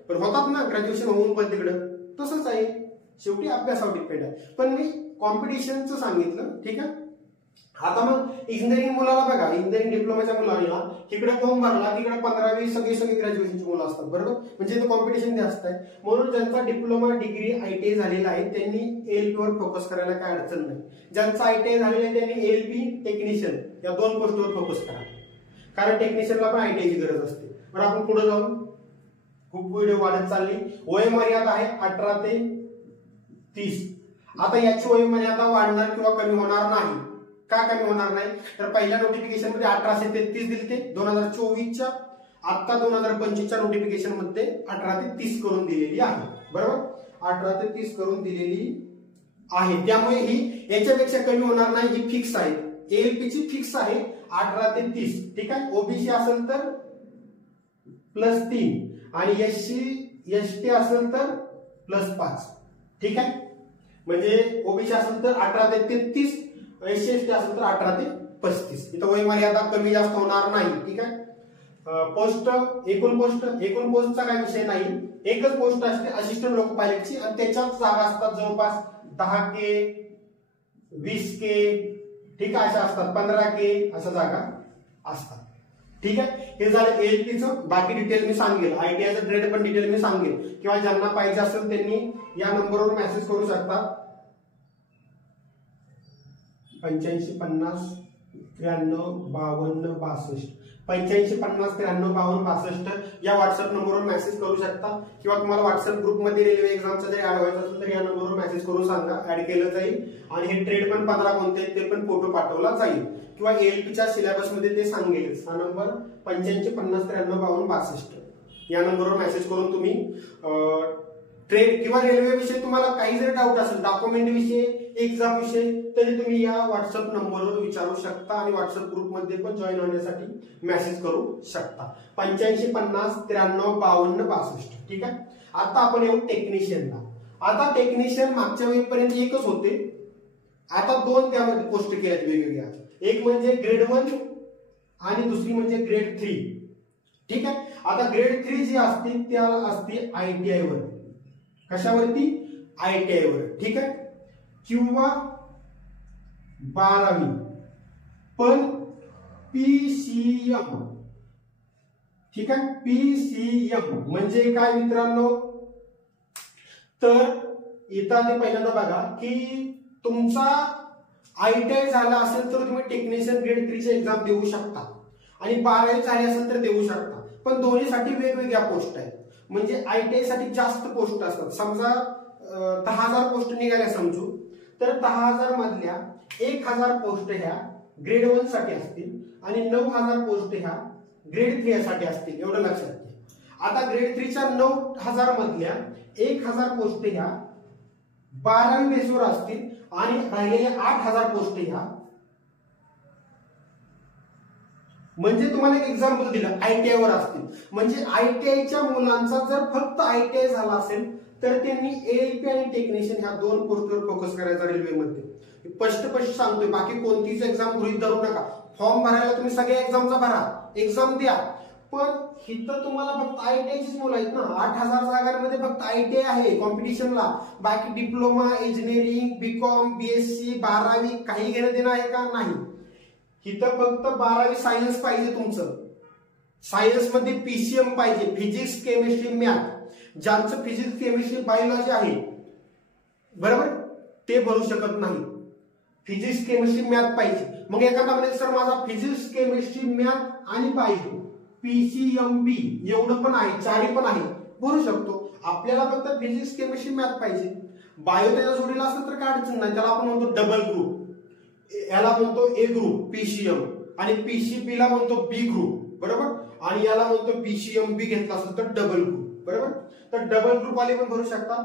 पण होतात ना ग्रॅज्युएशन होऊन पण तिकडं तसंच आहे, शेवटी अभ्यासावर डिपेंड आहे. पण मी कॉम्पिटिशनचं सांगितलं, ठीक आहे. आता मग इंजिनिअरिंग मुलाला बघा, इंजिनिअरिंग डिप्लोमाच्या मुलाला इकडे फॉर्म भरला, तिकडे 15-20 सगळी ग्रॅज्युएशनची मुलं असतात, बरोबर, म्हणजे इथं कॉम्पिटिशन जास्त आहे. म्हणून ज्यांचा डिप्लोमा, डिग्री, ITI झालेला आहे त्यांनी ALP वर फोकस करायला काय अडचण नाही. ज्यांचा ITI झालेला आहे त्यांनी ALP, टेक्निशियन या 2 गोष्टीवर फोकस करा, कारण टेक्निशियनला पण ITI ची गरज असते. बरं, आपण पुढे जाऊ, खूप व्हिडिओ वाढत चालली. वयोमर्यादा आहे 18 ते 30. आता याची वयोमर्यादा वाढणार किंवा कमी होणार नाही. का कमी होणार नाही, तर पहिल्या नोटिफिकेशन मध्ये 18 ते 33 दिली ते 2024च्या, आता 2025च्या नोटिफिकेशन मध्ये 18 ते 30 करून दिलेली आहे, बरोबर, 18 ते 30 करून दिलेली आहे. त्यामुळे ही याच्यापेक्षा कमी होणार नाही, ही फिक्स आहे. ALP ची फिक्स आहे 18 ते 30, ठीक आहे. OBC असेल तर +3 आणि SC/ST असेल तर +5, ठीक आहे. म्हणजे OBC असेल तर 18 ते 33, SC/ST असेल तर 18 ते 35. इथं वयमर्यादा कमी जास्त होणार नाही, ठीक आहे. पोस्ट, एकूण पोस्टचा काही विषय नाही, एकच पोस्ट असते असिस्टंट लोको पायलटची, आणि त्याच्यात जागा असतात जवळपास 10K, 20K, ठीक आहे, अशा असतात, 15K अशा जागा असतात, ठीक आहे. हे झालं ALPचं. बाकी डिटेल मी सांगेल, ITIचं ट्रेड पण डिटेल मी सांगेल, किंवा ज्यांना पाहिजे असेल त्यांनी या नंबरवर मेसेज करू शकता. 85 50 93 52 62, 85 50 93 52 62 या व्हॉट्सअप नंबरवर मेसेज करू शकता, किंवा तुम्हाला व्हॉट्सअप ग्रुपमध्ये रेल्वे एक्झामचा जर ऍड व्हायचं असेल तर या नंबरवर मेसेज करून सांगा, ऍड केलं जाईल. आणि हे ट्रेड पण 15 कोणते आहेत ते पण फोटो पाठवला जाईल, किंवा ALPच्या सिलेबस मध्ये ते सांगेलच. हा नंबर 85 50 93 52 62 या नंबरवर मेसेज करून तुम्ही ट्रेड किंवा रेल्वे विषयी तुम्हाला काही जर डाऊट असेल, डॉक्युमेंट विषयी, एक्झाम विषयी, तरी तुम्ही या व्हॉट्सअप नंबरवर विचारू शकता, आणि व्हॉट्सअप ग्रुपमध्ये पण जॉईन होण्यासाठी मेसेज करू शकता. 85 50 93 52 62, ठीक आहे. आता आपण येऊ टेक्निशियनला. आता टेक्निशियन मागच्या वेळेपर्यंत एकच होते, आता 2 त्यामध्ये पोस्ट केल्यात वेगवेगळ्या. एक म्हणजे ग्रेड 1 आणि दुसरी म्हणजे ग्रेड 3, ठीक आहे. आता ग्रेड 3 जी असते त्याला असते ITI वर. कशावरती? ITI वर, ठीक आहे, किंवा 12वी, पण PCM, ठीक आहे. PCM म्हणजे काय मित्रांनो, तर इथं आधी पहिल्यांदा बघा की तुमचा ITI झाला असेल तर तुम्ही टेक्निशियन ग्रेड 3 ची एक्झाम देऊ शकता, आणि 12वी झाली असेल तर देऊ शकता, पण दोन्हीसाठी वेगवेगळ्या पोस्ट आहेत. म्हणजे ITI साठी जास्त पोस्ट असतात. समजा 10,000 पोस्ट निघाल्या समजू, तर 10,000 मधल्या 1,000 पोस्ट ह्या ग्रेड 1 साठी असतील, आणि 9,000 पोस्ट ह्या ग्रेड 3 साठी असतील, एवढं लक्षात घ्या. आता ग्रेड 3 च्या 9,000 मधल्या 1,000 पोस्ट ह्या 12वी बेसवर असतील, आणि राहिलेल्या 8,000 पोस्ट ह्या, म्हणजे तुम्हाला एक एक्झाम्पल दिलं, ITI वर असतील. म्हणजे ITIच्या मुलांचा जर फक्त ITI झाला असेल तर त्यांनी ALP आणि टेक्निशियन ह्या 2 पोस्टवर फोकस करायचा रेल्वेमध्ये. स्पष्ट सांगतोय, बाकी कोणतीच एक्झाम गृहीत धरू नका. फॉर्म भरायला तुम्ही सगळ्या एक्झामचा भरा, एक्झाम द्या, पण इथं तुम्हाला फक्त ITIचीच मुलं आहेत ना. 8,000 जागांमध्ये फक्त ITI आहे कॉम्पिटिशनला. बाकी डिप्लोमा, इंजिनिअरिंग, BCom, BSc, 12वी काही घेणं देणं आहे का? नाही. इथं फक्त 12वी सायन्स पाहिजे तुमचं. सायन्स मध्ये PCM पाहिजे, फिजिक्स, केमिस्ट्री, मॅथ. ज्यांचं फिजिक्स, केमिस्ट्री, बायोलॉजी आहे, बरोबर, ते भरू शकत नाही. फिजिक्स, केमिस्ट्री, मॅथ पाहिजे. मग एखादा म्हणजे सर माझा फिजिक्स, केमिस्ट्री, मॅथ आणि बायो PCMB एवढं पण आहे, 4 पण आहे, भरू शकतो. आपल्याला फक्त फिजिक्स, केमिस्ट्री, मॅथ पाहिजे. बायो त्याच्या जोडीला असेल तर काय अडचण नाही, त्याला आपण म्हणतो डबल ग्रुप. याला म्हणतो A ग्रुप PCM, आणि PCB ला म्हणतो B ग्रुप, बरोबर, आणि याला म्हणतो PCMB घेतला असेल तर डबल ग्रुप, बरोबर. तर डबल ग्रुप वाले पण भरू शकतात,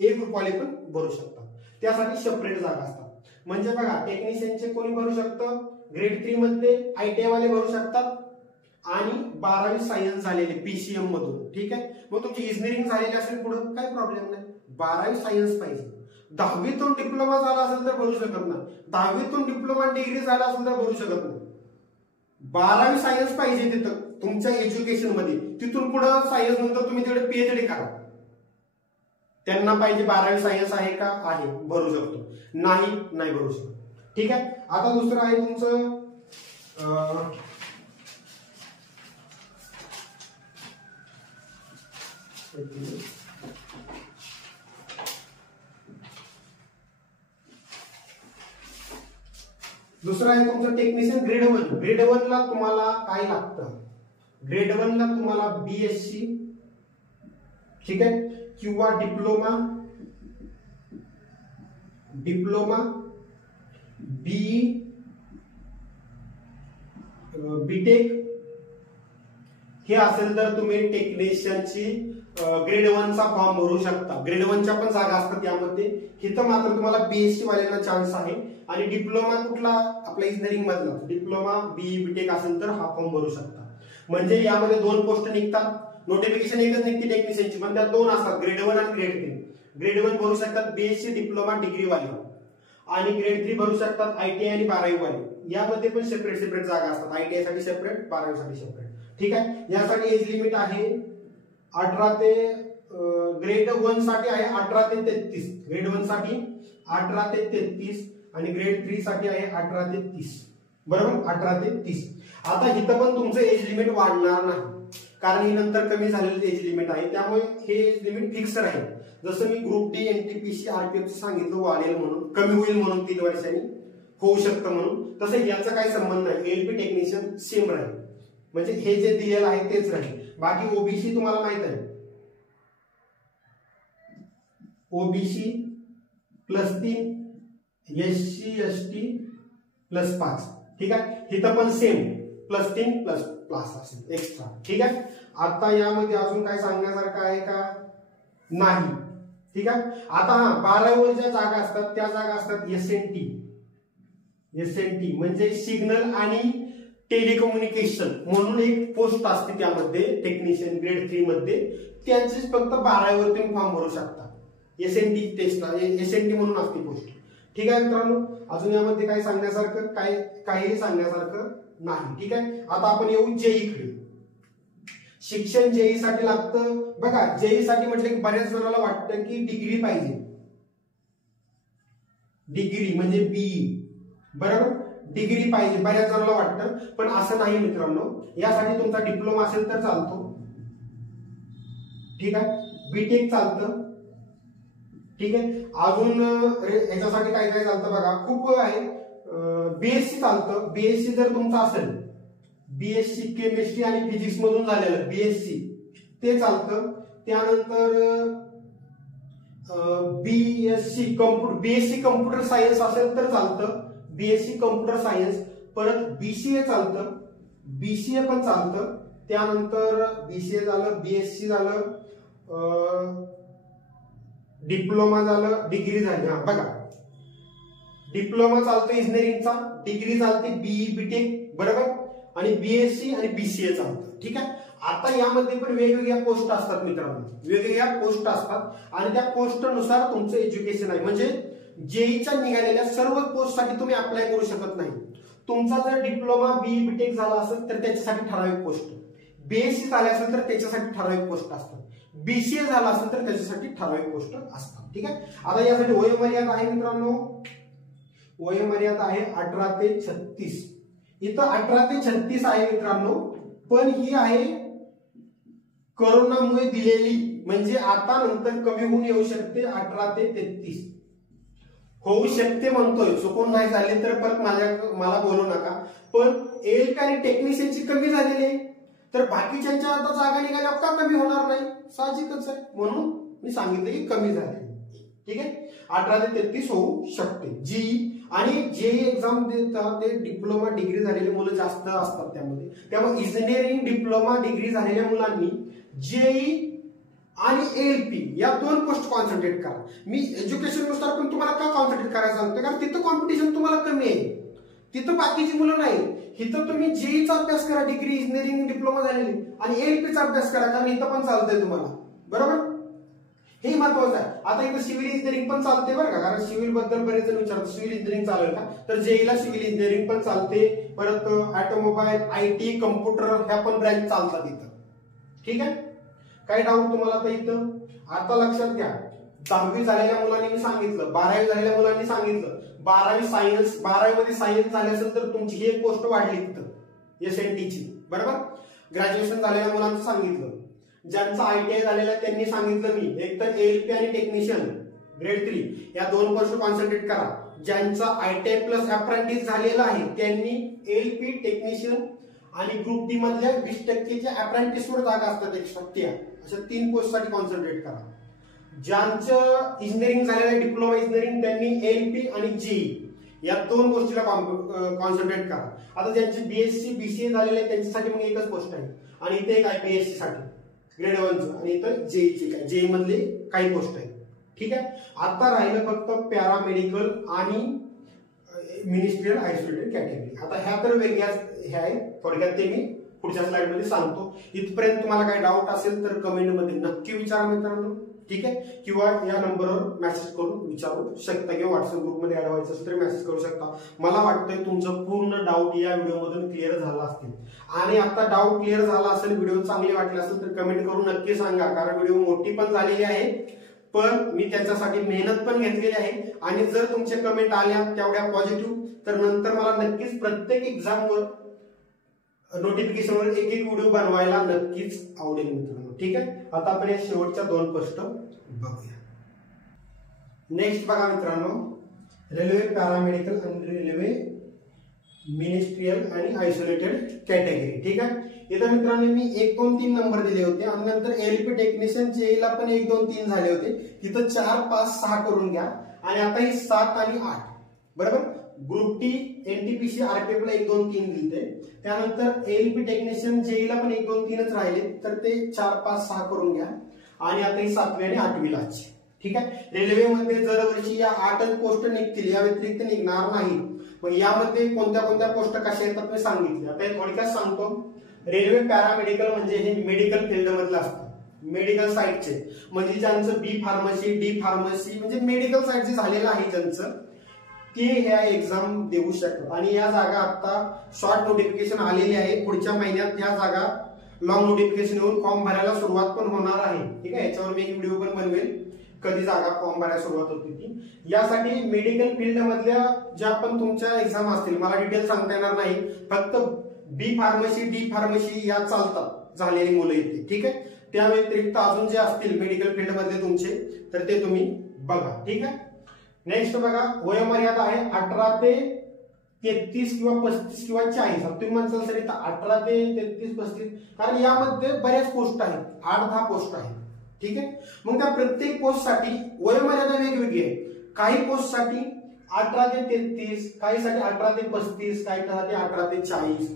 A ग्रुप वाले पण भरू शकतात. त्यासाठी सेपरेट जागा असतात. म्हणजे बघा, टेक्निशियनचे कोणी भरू शकतं, ग्रेड 3 मध्ये ITI वाले भरू शकतात, आणि 12वी सायन्स झालेले PCM मधून, ठीक आहे. मग तुमची इंजिनिअरिंग झालेली असेल पुढे काही प्रॉब्लेम नाही, 12वी सायन्स पाहिजे. 10वीतून डिप्लोमा झाला असेल तर भरू शकत नाही, 10वीतून डिप्लोमा डिग्री झाला असेल तर भरू शकत नाही, 12वी सायन्स पाहिजे तिथं तुमच्या एज्युकेशन मध्ये, तिथून पुढे सायन्स नंतर तुम्ही तिकडे पीएचडी करा. त्यांना पाहिजे 12वी सायन्स आहे का, आहे, भरू शकतो, नाही भरू शकतो. ठीक आहे. आता दुसरं आहे तुमचं दुसरं आहे तुमचं टेक्निशियन ग्रेड 1. ग्रेड 1 ला तुम्हाला काय लागतं, ग्रेड 1 ला तुम्हाला बीएससी, ठीक आहे, किंवा डिप्लोमा बीई, बीटेक हे असेल तर तुम्ही टेक्निशियनची ग्रेड 1 चा फॉर्म भरू शकता. ग्रेड 1 च्या पण जागा असतात यामध्ये. इथं मात्र तुम्हाला बीएससी वाल्यांना चान्स आहे. आणि डिप्लोमा कुठला आपल्या इंजिनिअरिंग मधला डिप्लोमा बीई बीटेक असेल तर हा फॉर्म भरू शकता. म्हणजे यामध्ये 2 पोस्ट निघतात. नोटिफिकेशन एकच निघते टेक्निशियनची, पण त्या 2 असतात, ग्रेड 1 आणि ग्रेड 3. ग्रेड 1 भरू शकतात बीएससी डिप्लोमा डिग्री वाले, आणि ग्रेड 3 भरू शकतात आयटीआय आणि 12वी वाले. यामध्ये पण सेपरेट जागा असतात, आयटीआय साठी सेपरेट, 12वी साठी सेपरेट. ठीक आहे. यासाठी एज लिमिट आहे 18 ते ग्रेड 1 साठी आहे 18 ते 33. ग्रेड 1 साठी 18 ते 33 आणि ग्रेड 3 साठी आहे 18 ते 30. बरोबर, 18 ते 30. आता इथं पण तुमचं एज लिमिट वाढणार नाही, कारण ही नंतर कमी झालेलं एज लिमिट आहे, त्यामुळे हे एज लिमिट फिक्स राहील. जसं मी ग्रुप डी, एनटीपीसी, आरपीएफ सांगितलं वाढेल म्हणून, कमी होईल म्हणून 3 वर्षांनी होऊ शकतं म्हणून, तसं याचा काही संबंध नाही. एलपी टेक्निशियन सेम राहील, म्हणजे हे जे दिलेलं आहे तेच राहील. बाकी ओबीसी तुम्हाला माहित आहे, ओबीसी +3, एससी एसटी +5. ठीक आहे. इथं पण सेम +3 ++ असेल एक्स्ट्रा. ठीक आहे. आता यामध्ये अजून काय सांगण्यासारखं आहे का, नाही. ठीक आहे. आता 12वी ज्या जागा असतात त्या जागा असतात एसएनटी म्हणजे सिग्नल आणि टेलिकम्युनिकेशन म्हणून एक पोस्ट असते त्यामध्ये, टेक्निशियन ग्रेड 3 मध्ये. त्यांची फक्त 12वी वर तुम्ही फॉर्म भरू शकता. एसएनटी टेस्ट, एसएनटी म्हणून असते पोस्ट. ठीक आहे मित्रांनो. अजून यामध्ये काय सांगण्यासारखं, काही सांगण्यासारखं नाही. ठीक आहे. आता आपण येऊ जेई कडे. शिक्षण जेई साठी लागतं. बघा, जेई साठी म्हटलं की बऱ्याच जणांना वाटतं की डिग्री पाहिजे, डिग्री म्हणजे बीई, बरोबर, डिग्री पाहिजे बऱ्याच जणांना वाटतं, पण असं नाही मित्रांनो. यासाठी तुमचा डिप्लोमा असेल तर चालतो. ठीक आहे. बीटेक चालतं. ठीक आहे. अजून याच्यासाठी काय काय चालतं बघा, खूप आहे. बीएससी चालतं. बीएससी जर तुमचं असेल, बीएससी केमिस्ट्री आणि फिजिक्स मधून झालेलं बीएससी, ते चालतं. त्यानंतर बीएससी कम्प्युटर सायन्स असेल तर चालतं. BSc computer science. परत बीसीए चालतं, बीसीए पण चालतं. त्यानंतर बीसीए झालं, बीएससी झालं, डिप्लोमा झालं, डिग्री झाली. हा बघा, डिप्लोमा चालतो इंजिनिअरिंगचा, डिग्री चालते बीई बीटेक, बरोबर, आणि बीएससी आणि बीसीए चालतं. ठीक आहे. आता यामध्ये पण वेगवेगळ्या पोस्ट असतात मित्रांनो, वेगवेगळ्या पोस्ट असतात, आणि त्या पोस्टनुसार तुमचं एज्युकेशन आहे. म्हणजे जेईच्या निघालेल्या सर्व पोस्ट साठी तुम्ही अप्लाय करू शकत नाही. तुमचा जर डिप्लोमा बीई बीटेक झाला असेल तर त्याच्यासाठी ठराविक पोस्ट, बीएससी झाला असेल तर त्याच्यासाठी ठराविक पोस्ट असतात, बीसीए झाला असेल तर त्याच्यासाठी ठराविक पोस्ट असतात. ठीक आहे. आता यासाठी वयोमर्यादा आहे मित्रांनो, वयोमर्यादा आहे 18 ते 36. इथं 18 ते 36 आहे मित्रांनो, पण ही आहे कोरोनामुळे दिलेली, म्हणजे आता नंतर कमी होऊन येऊ शकते 18 ते 33 होऊ शकते म्हणतोय. चुकून नाही झाले तर परत मला बोलू नका. पण एल आणि टेक्निशियनची कमी झालेली आहे, तर बाकीच्यांच्या आता जागा निघाल्या का कमी होणार नाही, साहजिकच आहे. म्हणून मी सांगितलं की कमी झाले. ठीक आहे. 18 ते 33 होऊ शकते. जी आणि जेई एक्झाम देतात ते डिप्लोमा डिग्री झालेले मुलं जास्त असतात त्यामध्ये. त्यामुळे इंजिनिअरिंग डिप्लोमा डिग्री झालेल्या मुलांनी जेई आणि एएलपी या 2 पोस्ट कॉन्सन्ट्रेट करा. मी एज्युकेशन नुसार पण तुम्हाला का कॉन्सन्ट्रेट करायला सांगतो, कारण तिथं कॉम्पिटिशन तुम्हाला कमी आहे, तिथं बाकीची मुलं नाही. इथं तुम्ही जेईचा अभ्यास करा, डिग्री इंजिनिअरिंग डिप्लोमा झालेली, आणि एएलपीचा अभ्यास करा, कारण इथं पण चालतंय तुम्हाला, बरोबर. हे महत्वाचं आहे. आता इथं सिव्हिल इंजिनिअरिंग पण चालते बरं का, कारण सिव्हिल बद्दल बरेच जण विचारतात सिव्हिल इंजिनिअरिंग चालेल का, तर जेईला सिव्हिल इंजिनिअरिंग पण चालते, परत ऑटोमोबाईल, IT, कम्प्युटर ह्या पण ब्रँच चालतात इथं. ठीक आहे, काय डाऊट तुम्हाला आता इथं? आता लक्षात घ्या, 10वी झालेल्या मुलांनी मी सांगितलं, 12वी झालेल्या मुलांनी सांगितलं, 12वी सायन्स, 12वी मध्ये सायन्स झाले असेल तर तुमची ही एक पोस्ट वाढली तिथं SNT ची, बरोबर. ग्रॅज्युएशन झालेल्या मुलांचं सांगितलं, ज्यांचं ITI झालेलं आहे त्यांनी सांगितलं मी, एक तर ALP आणि टेक्निशियन ग्रेड 3 या 2 पोस्ट कॉन्सन्ट्रेट करा. ज्यांचा ITI प्लस अप्रेंटिस झालेला आहे त्यांनी ALP, टेक्निशियन आणि ग्रुप डी मधल्या 20% अप्रेंटिसवर जागा असतात एक्स्ट्रा, त्या अशा 3 पोस्ट साठी कॉन्सन्ट्रेट करा. ज्यांचं इंजिनिअरिंग झालेलं आहे डिप्लोमा इंजिनिअरिंग त्यांनी ALP आणि JEE या 2 गोष्टीला कॉन्सन्ट्रेट करा. आता ज्यांचे BSc BCA झालेले आहे त्यांच्यासाठी मग एकच पोस्ट आहे, आणि इथे एक IPSC साठी ग्रेड 1 आणि इथं JEE काय JEE मधले काही पोस्ट आहे. ठीक आहे, आता राहिलं फक्त पॅरामेडिकल आणि मिनिस्ट्रियल आयसोलेटेड कॅटेगरी. आता ह्या तर वेगळ्याच ह्या आहेत, थोडक्यात ते मी पुढच्या स्लाइड मध्ये सांगतो. इथपर्यंत तुम्हाला काही डाऊट असेल तर कमेंट मध्ये नक्की विचारा मित्रांनो. ठीक आहे, किंवा या नंबरवर मेसेज करून विचारू शकता, किंवा व्हॉट्सअप ग्रुपमध्ये ऍड व्हायचं असेल तर मेसेज करू शकता. मला वाटतंय तुमचं पूर्ण डाऊट या व्हिडिओमधून क्लिअर झाला असतील, आणि आता डाऊट क्लिअर झाला असेल, व्हिडिओ चांगले वाटले असेल तर कमेंट करून नक्की सांगा, कारण व्हिडिओ मोठी पण झालेली आहे, पण मी त्याच्यासाठी मेहनत पण घेतलेली आहे. आणि जर तुमचे कमेंट आल्या तेवढ्या पॉझिटिव्ह तर नंतर मला नक्कीच प्रत्येक एक्झामवर नोटिफिकेशनवर एक एक व्हिडिओ बनवायला नक्कीच आवडेल मित्रांनो. ठीक आहे, आता आपण या शेवटच्या 2 प्रश्न बघूया. नेक्स्ट बघा मित्रांनो, रेल्वे पॅरामेडिकल आणि रेल्वे मिनिस्ट्रियल आणि आयसोलेटेड कॅटेगरी. ठीक आहे, इथं मित्रांनो मी 1, 2, 3 नंबर दिले होते, आणि नंतर ALP टेक्निशियन JEE ला पण 1, 2, 3 झाले होते. तिथं 4, 5, 6 करून घ्या, आणि आता ही 7 आणि 8 बरोबर. ग्रुप टी NTPC RPF ला 1, 2, 3 लिहिते, त्यानंतर ALP टेक्निशियन JEE ला पण 1, 2, 3च राहिले, तर ते 4, 5, 6 करून घ्या, आणि आता ही 7वी आणि 8वी लाची. ठीक आहे, रेल्वेमध्ये दरवर्षी या 8च पोस्ट निघतील, या व्यतिरिक्त निघणार नाही. मग यामध्ये कोणत्या कोणत्या पोस्ट कशा येतात मी सांगितले. आता हे थोडक्यात सांगतो. रेल्वे पॅरामेडिकल म्हणजे हे मेडिकल फील्ड मधलं असतं, मेडिकल साईडचे, म्हणजे ज्यांचं B फार्मसी D फार्मसी म्हणजे मेडिकल साईड जे झालेलं आहे ज्यांचं, ते ह्या एक्झाम देऊ शकतात. आणि या जागा आता शॉर्ट नोटिफिकेशन आलेली आहे, पुढच्या महिन्यात ह्या जागा लॉंग नोटिफिकेशन येऊन फॉर्म भरायला सुरुवात पण होणार आहे. ठीक आहे, याच्यावर मी एक व्हिडिओ पण बनवेल कधी जागा फॉर्म भरायला सुरुवात होती ती. यासाठी मेडिकल फील्ड मधल्या ज्या पण तुमच्या एक्झाम असतील, मला डिटेल सांगता येणार नाही, फक्त B फार्मसी D फार्मसी या चालतात झालेली मुलं इथे. ठीक आहे, त्या व्यतिरिक्त अजून जे असतील मेडिकल फील्ड मधले तुमचे तर ते तुम्ही बघा. ठीक आहे, नेक्स्ट बघा, वयोमर्यादा आहे 18 ते 33 किंवा 35 किंवा 40. तुम्ही म्हणसाल सर इथं 18 ते 33 35, कारण यामध्ये बऱ्याच पोस्ट आहेत, 8-10 पोस्ट आहेत. ठीक आहे, मग त्या प्रत्येक पोस्ट साठी वयोमर्यादा वेगवेगळी आहे. काही पोस्ट साठी 18 ते 33, काही साठी 18 ते 35, काही साठी 18 ते 40,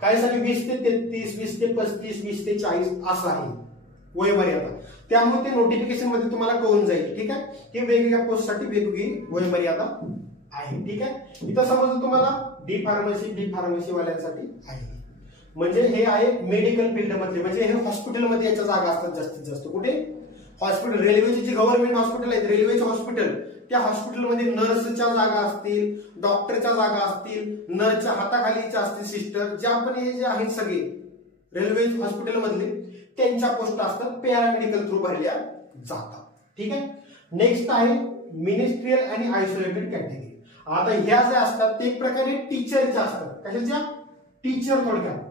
काही साठी 20 ते 33, 20 ते 35, 20 ते 40 असं आहे वयोमर्यादा. त्यामुळे ते नोटिफिकेशन मध्ये तुम्हाला कळून जाईल. ठीक आहे, हे वेगवेगळ्या पोस्ट साठी वेगवेगळी वयोमर्यादा आहे. ठीक आहे, इथं समजलं तुम्हाला D फार्मसी वाल्यांसाठी आहे, म्हणजे हे आहे मेडिकल फील्ड मधले, म्हणजे हे हॉस्पिटलमध्ये याच्या जागा असतात जास्तीत जास्त. कुठे? हॉस्पिटल, रेल्वेचे जे गव्हर्नमेंट हॉस्पिटल आहेत, रेल्वेचे हॉस्पिटल, त्या हॉस्पिटलमध्ये नर्सच्या जागा असतील, डॉक्टरच्या जागा असतील, नर्सच्या हाताखालीच्या असतील सिस्टर, ज्या पण हे जे आहेत सगळे रेल्वे हॉस्पिटल मधले त्यांच्या पोस्ट असतात, पॅरामेडिकल थ्रू भरल्या जातात. ठीक आहे, नेक्स्ट आहे मिनिस्ट्रियल आणि आयसोलेटेड कॅटेगरी. आता ह्या ज्या असतात ते एक प्रकारे टीचरच्या असतात. कशाच्या? टीचर, थोडक्यात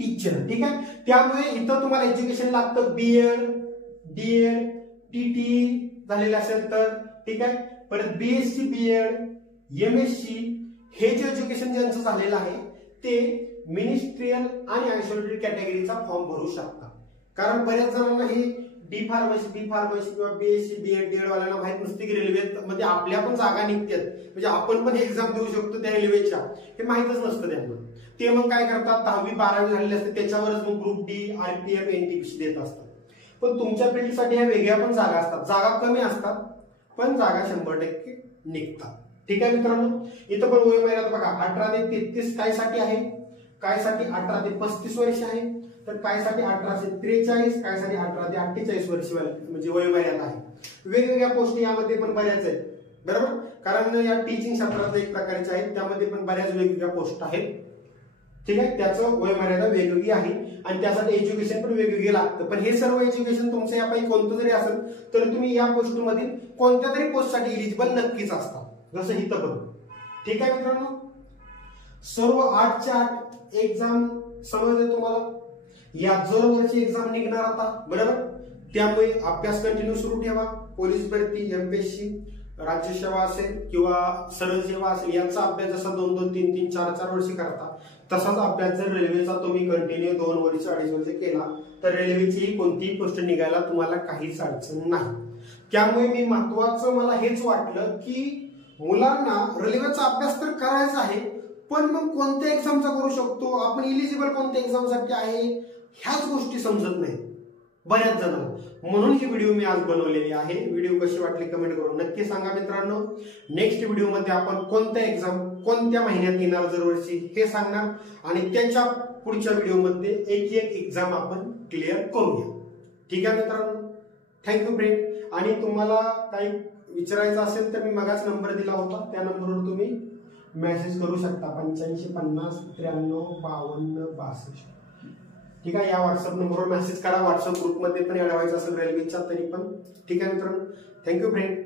टीचर. ठीक आहे, त्यामुळे इथं तुम्हाला एज्युकेशन लागतं BEd DEd TT झालेलं असेल तर. ठीक आहे, परत BSc BEd MSc हे जे एज्युकेशन ज्यांचं झालेलं आहे ते मिनिस्ट्रियल आणि आयसोलेटेड कॅटेगरीचा फॉर्म भरू शकतात. कारण बऱ्याच जणांना हे D फार्मसी B फार्मसी किंवा BSc BEd DEd वाल्यांना माहित नसते की रेल्वे मध्ये आपल्या पण जागा निघतात, म्हणजे आपण पण एक्झाम देऊ शकतो त्या रेल्वेच्या, हे माहितच नसतं त्यांना. ते मग काय करतात, 10वी 12वी झालेले असते त्याच्यावरच मग ग्रुप D RPF NTPC देत असतात. पण तुमच्या फील्डसाठी ह्या वेगळ्या पण जागा असतात, जागा कमी असतात पण जागा 100% निघतात. ठीक आहे मित्रांनो, इथं पण वयोमर्यादा बघा 18 ते 33 काय साठी आहे, काय साठी 18 ते 35 वर्ष आहे, तर कायसाठी 1843, कायसाठी 18 ते 48 वर्ष म्हणजे वयोमर्यादा आहे. वेगवेगळ्या पोस्ट यामध्ये पण बऱ्याच आहेत, बरोबर, कारण या टीचिंग क्षेत्रात एक प्रकारचे आहेत, त्यामध्ये पण बऱ्याच वेगवेगळ्या पोस्ट आहेत. ठीक आहे, त्याचं वयोमर्यादा वेगवेगळी आहे आणि त्यासाठी एज्युकेशन पण वेगवेगळे लागतं. पण हे सर्व एज्युकेशन तुमचं यापैकी कोणतं जरी असेल तरी तुम्ही या पोस्टमधील कोणत्या तरी पोस्टसाठी इलिजिबल नक्कीच असता, जसं इथं पण. ठीक आहे मित्रांनो, सर्व 8च्या 8 एक्झाम समजले तुम्हाला. या दरवर्षी एक्झाम निघणार आता, बरोबर, त्यामुळे अभ्यास कंटिन्यू सुरू ठेवा. पोलीस भरती, एमपीएससी, राज्यसेवा असेल किंवा सरळ सेवा असेल, याचा अभ्यास जसा 2-2, 3-3, 4-4 वर्ष करता तसाच अभ्यास जर रेल्वेचा तुम्ही कंटिन्यू 2 वर्ष 2.5 वर्ष केला तर रेल्वेची कोणतीही पोस्ट निघायला तुम्हाला काहीच अडचण नाही. त्यामुळे मी महत्वाचं मला हेच वाटलं की मुलांना रेल्वेचा अभ्यास तर करायचा आहे, पण मग कोणत्या एक्झामचा करू शकतो आपण, इलिजिबल कोणत्या एक्झामसाठी आहे, ह्याच गोष्टी समजत नाही बऱ्याच जणांना. म्हणून ही व्हिडिओ मी आज बनवलेली आहे. व्हिडिओ कशी वाटली कमेंट करून नक्की सांगा मित्रांनो. नेक्स्ट व्हिडिओमध्ये आपण कोणत्या एक्झाम कोणत्या महिन्यात येणार दरवर्षी हे सांगणार आणि त्याच्या पुढच्या व्हिडिओमध्ये एक एक्झाम आपण क्लिअर करूया. ठीक आहे मित्रांनो, थँक्यू फ्रेंड. आणि तुम्हाला काही विचारायचं असेल तर मी मगाच नंबर दिला होता, त्या नंबरवर तुम्ही मेसेज करू शकता. 85 50 93 52 62. ठीक आहे, या व्हॉट्सअप नंबरवर मेसेज करा. व्हॉट्सअप ग्रुपमध्ये पण ऍड व्हायचं असेल रेल्वेच्या तरी पण. ठीक आहे मित्रांनो, थँक्यू फ्रेंड.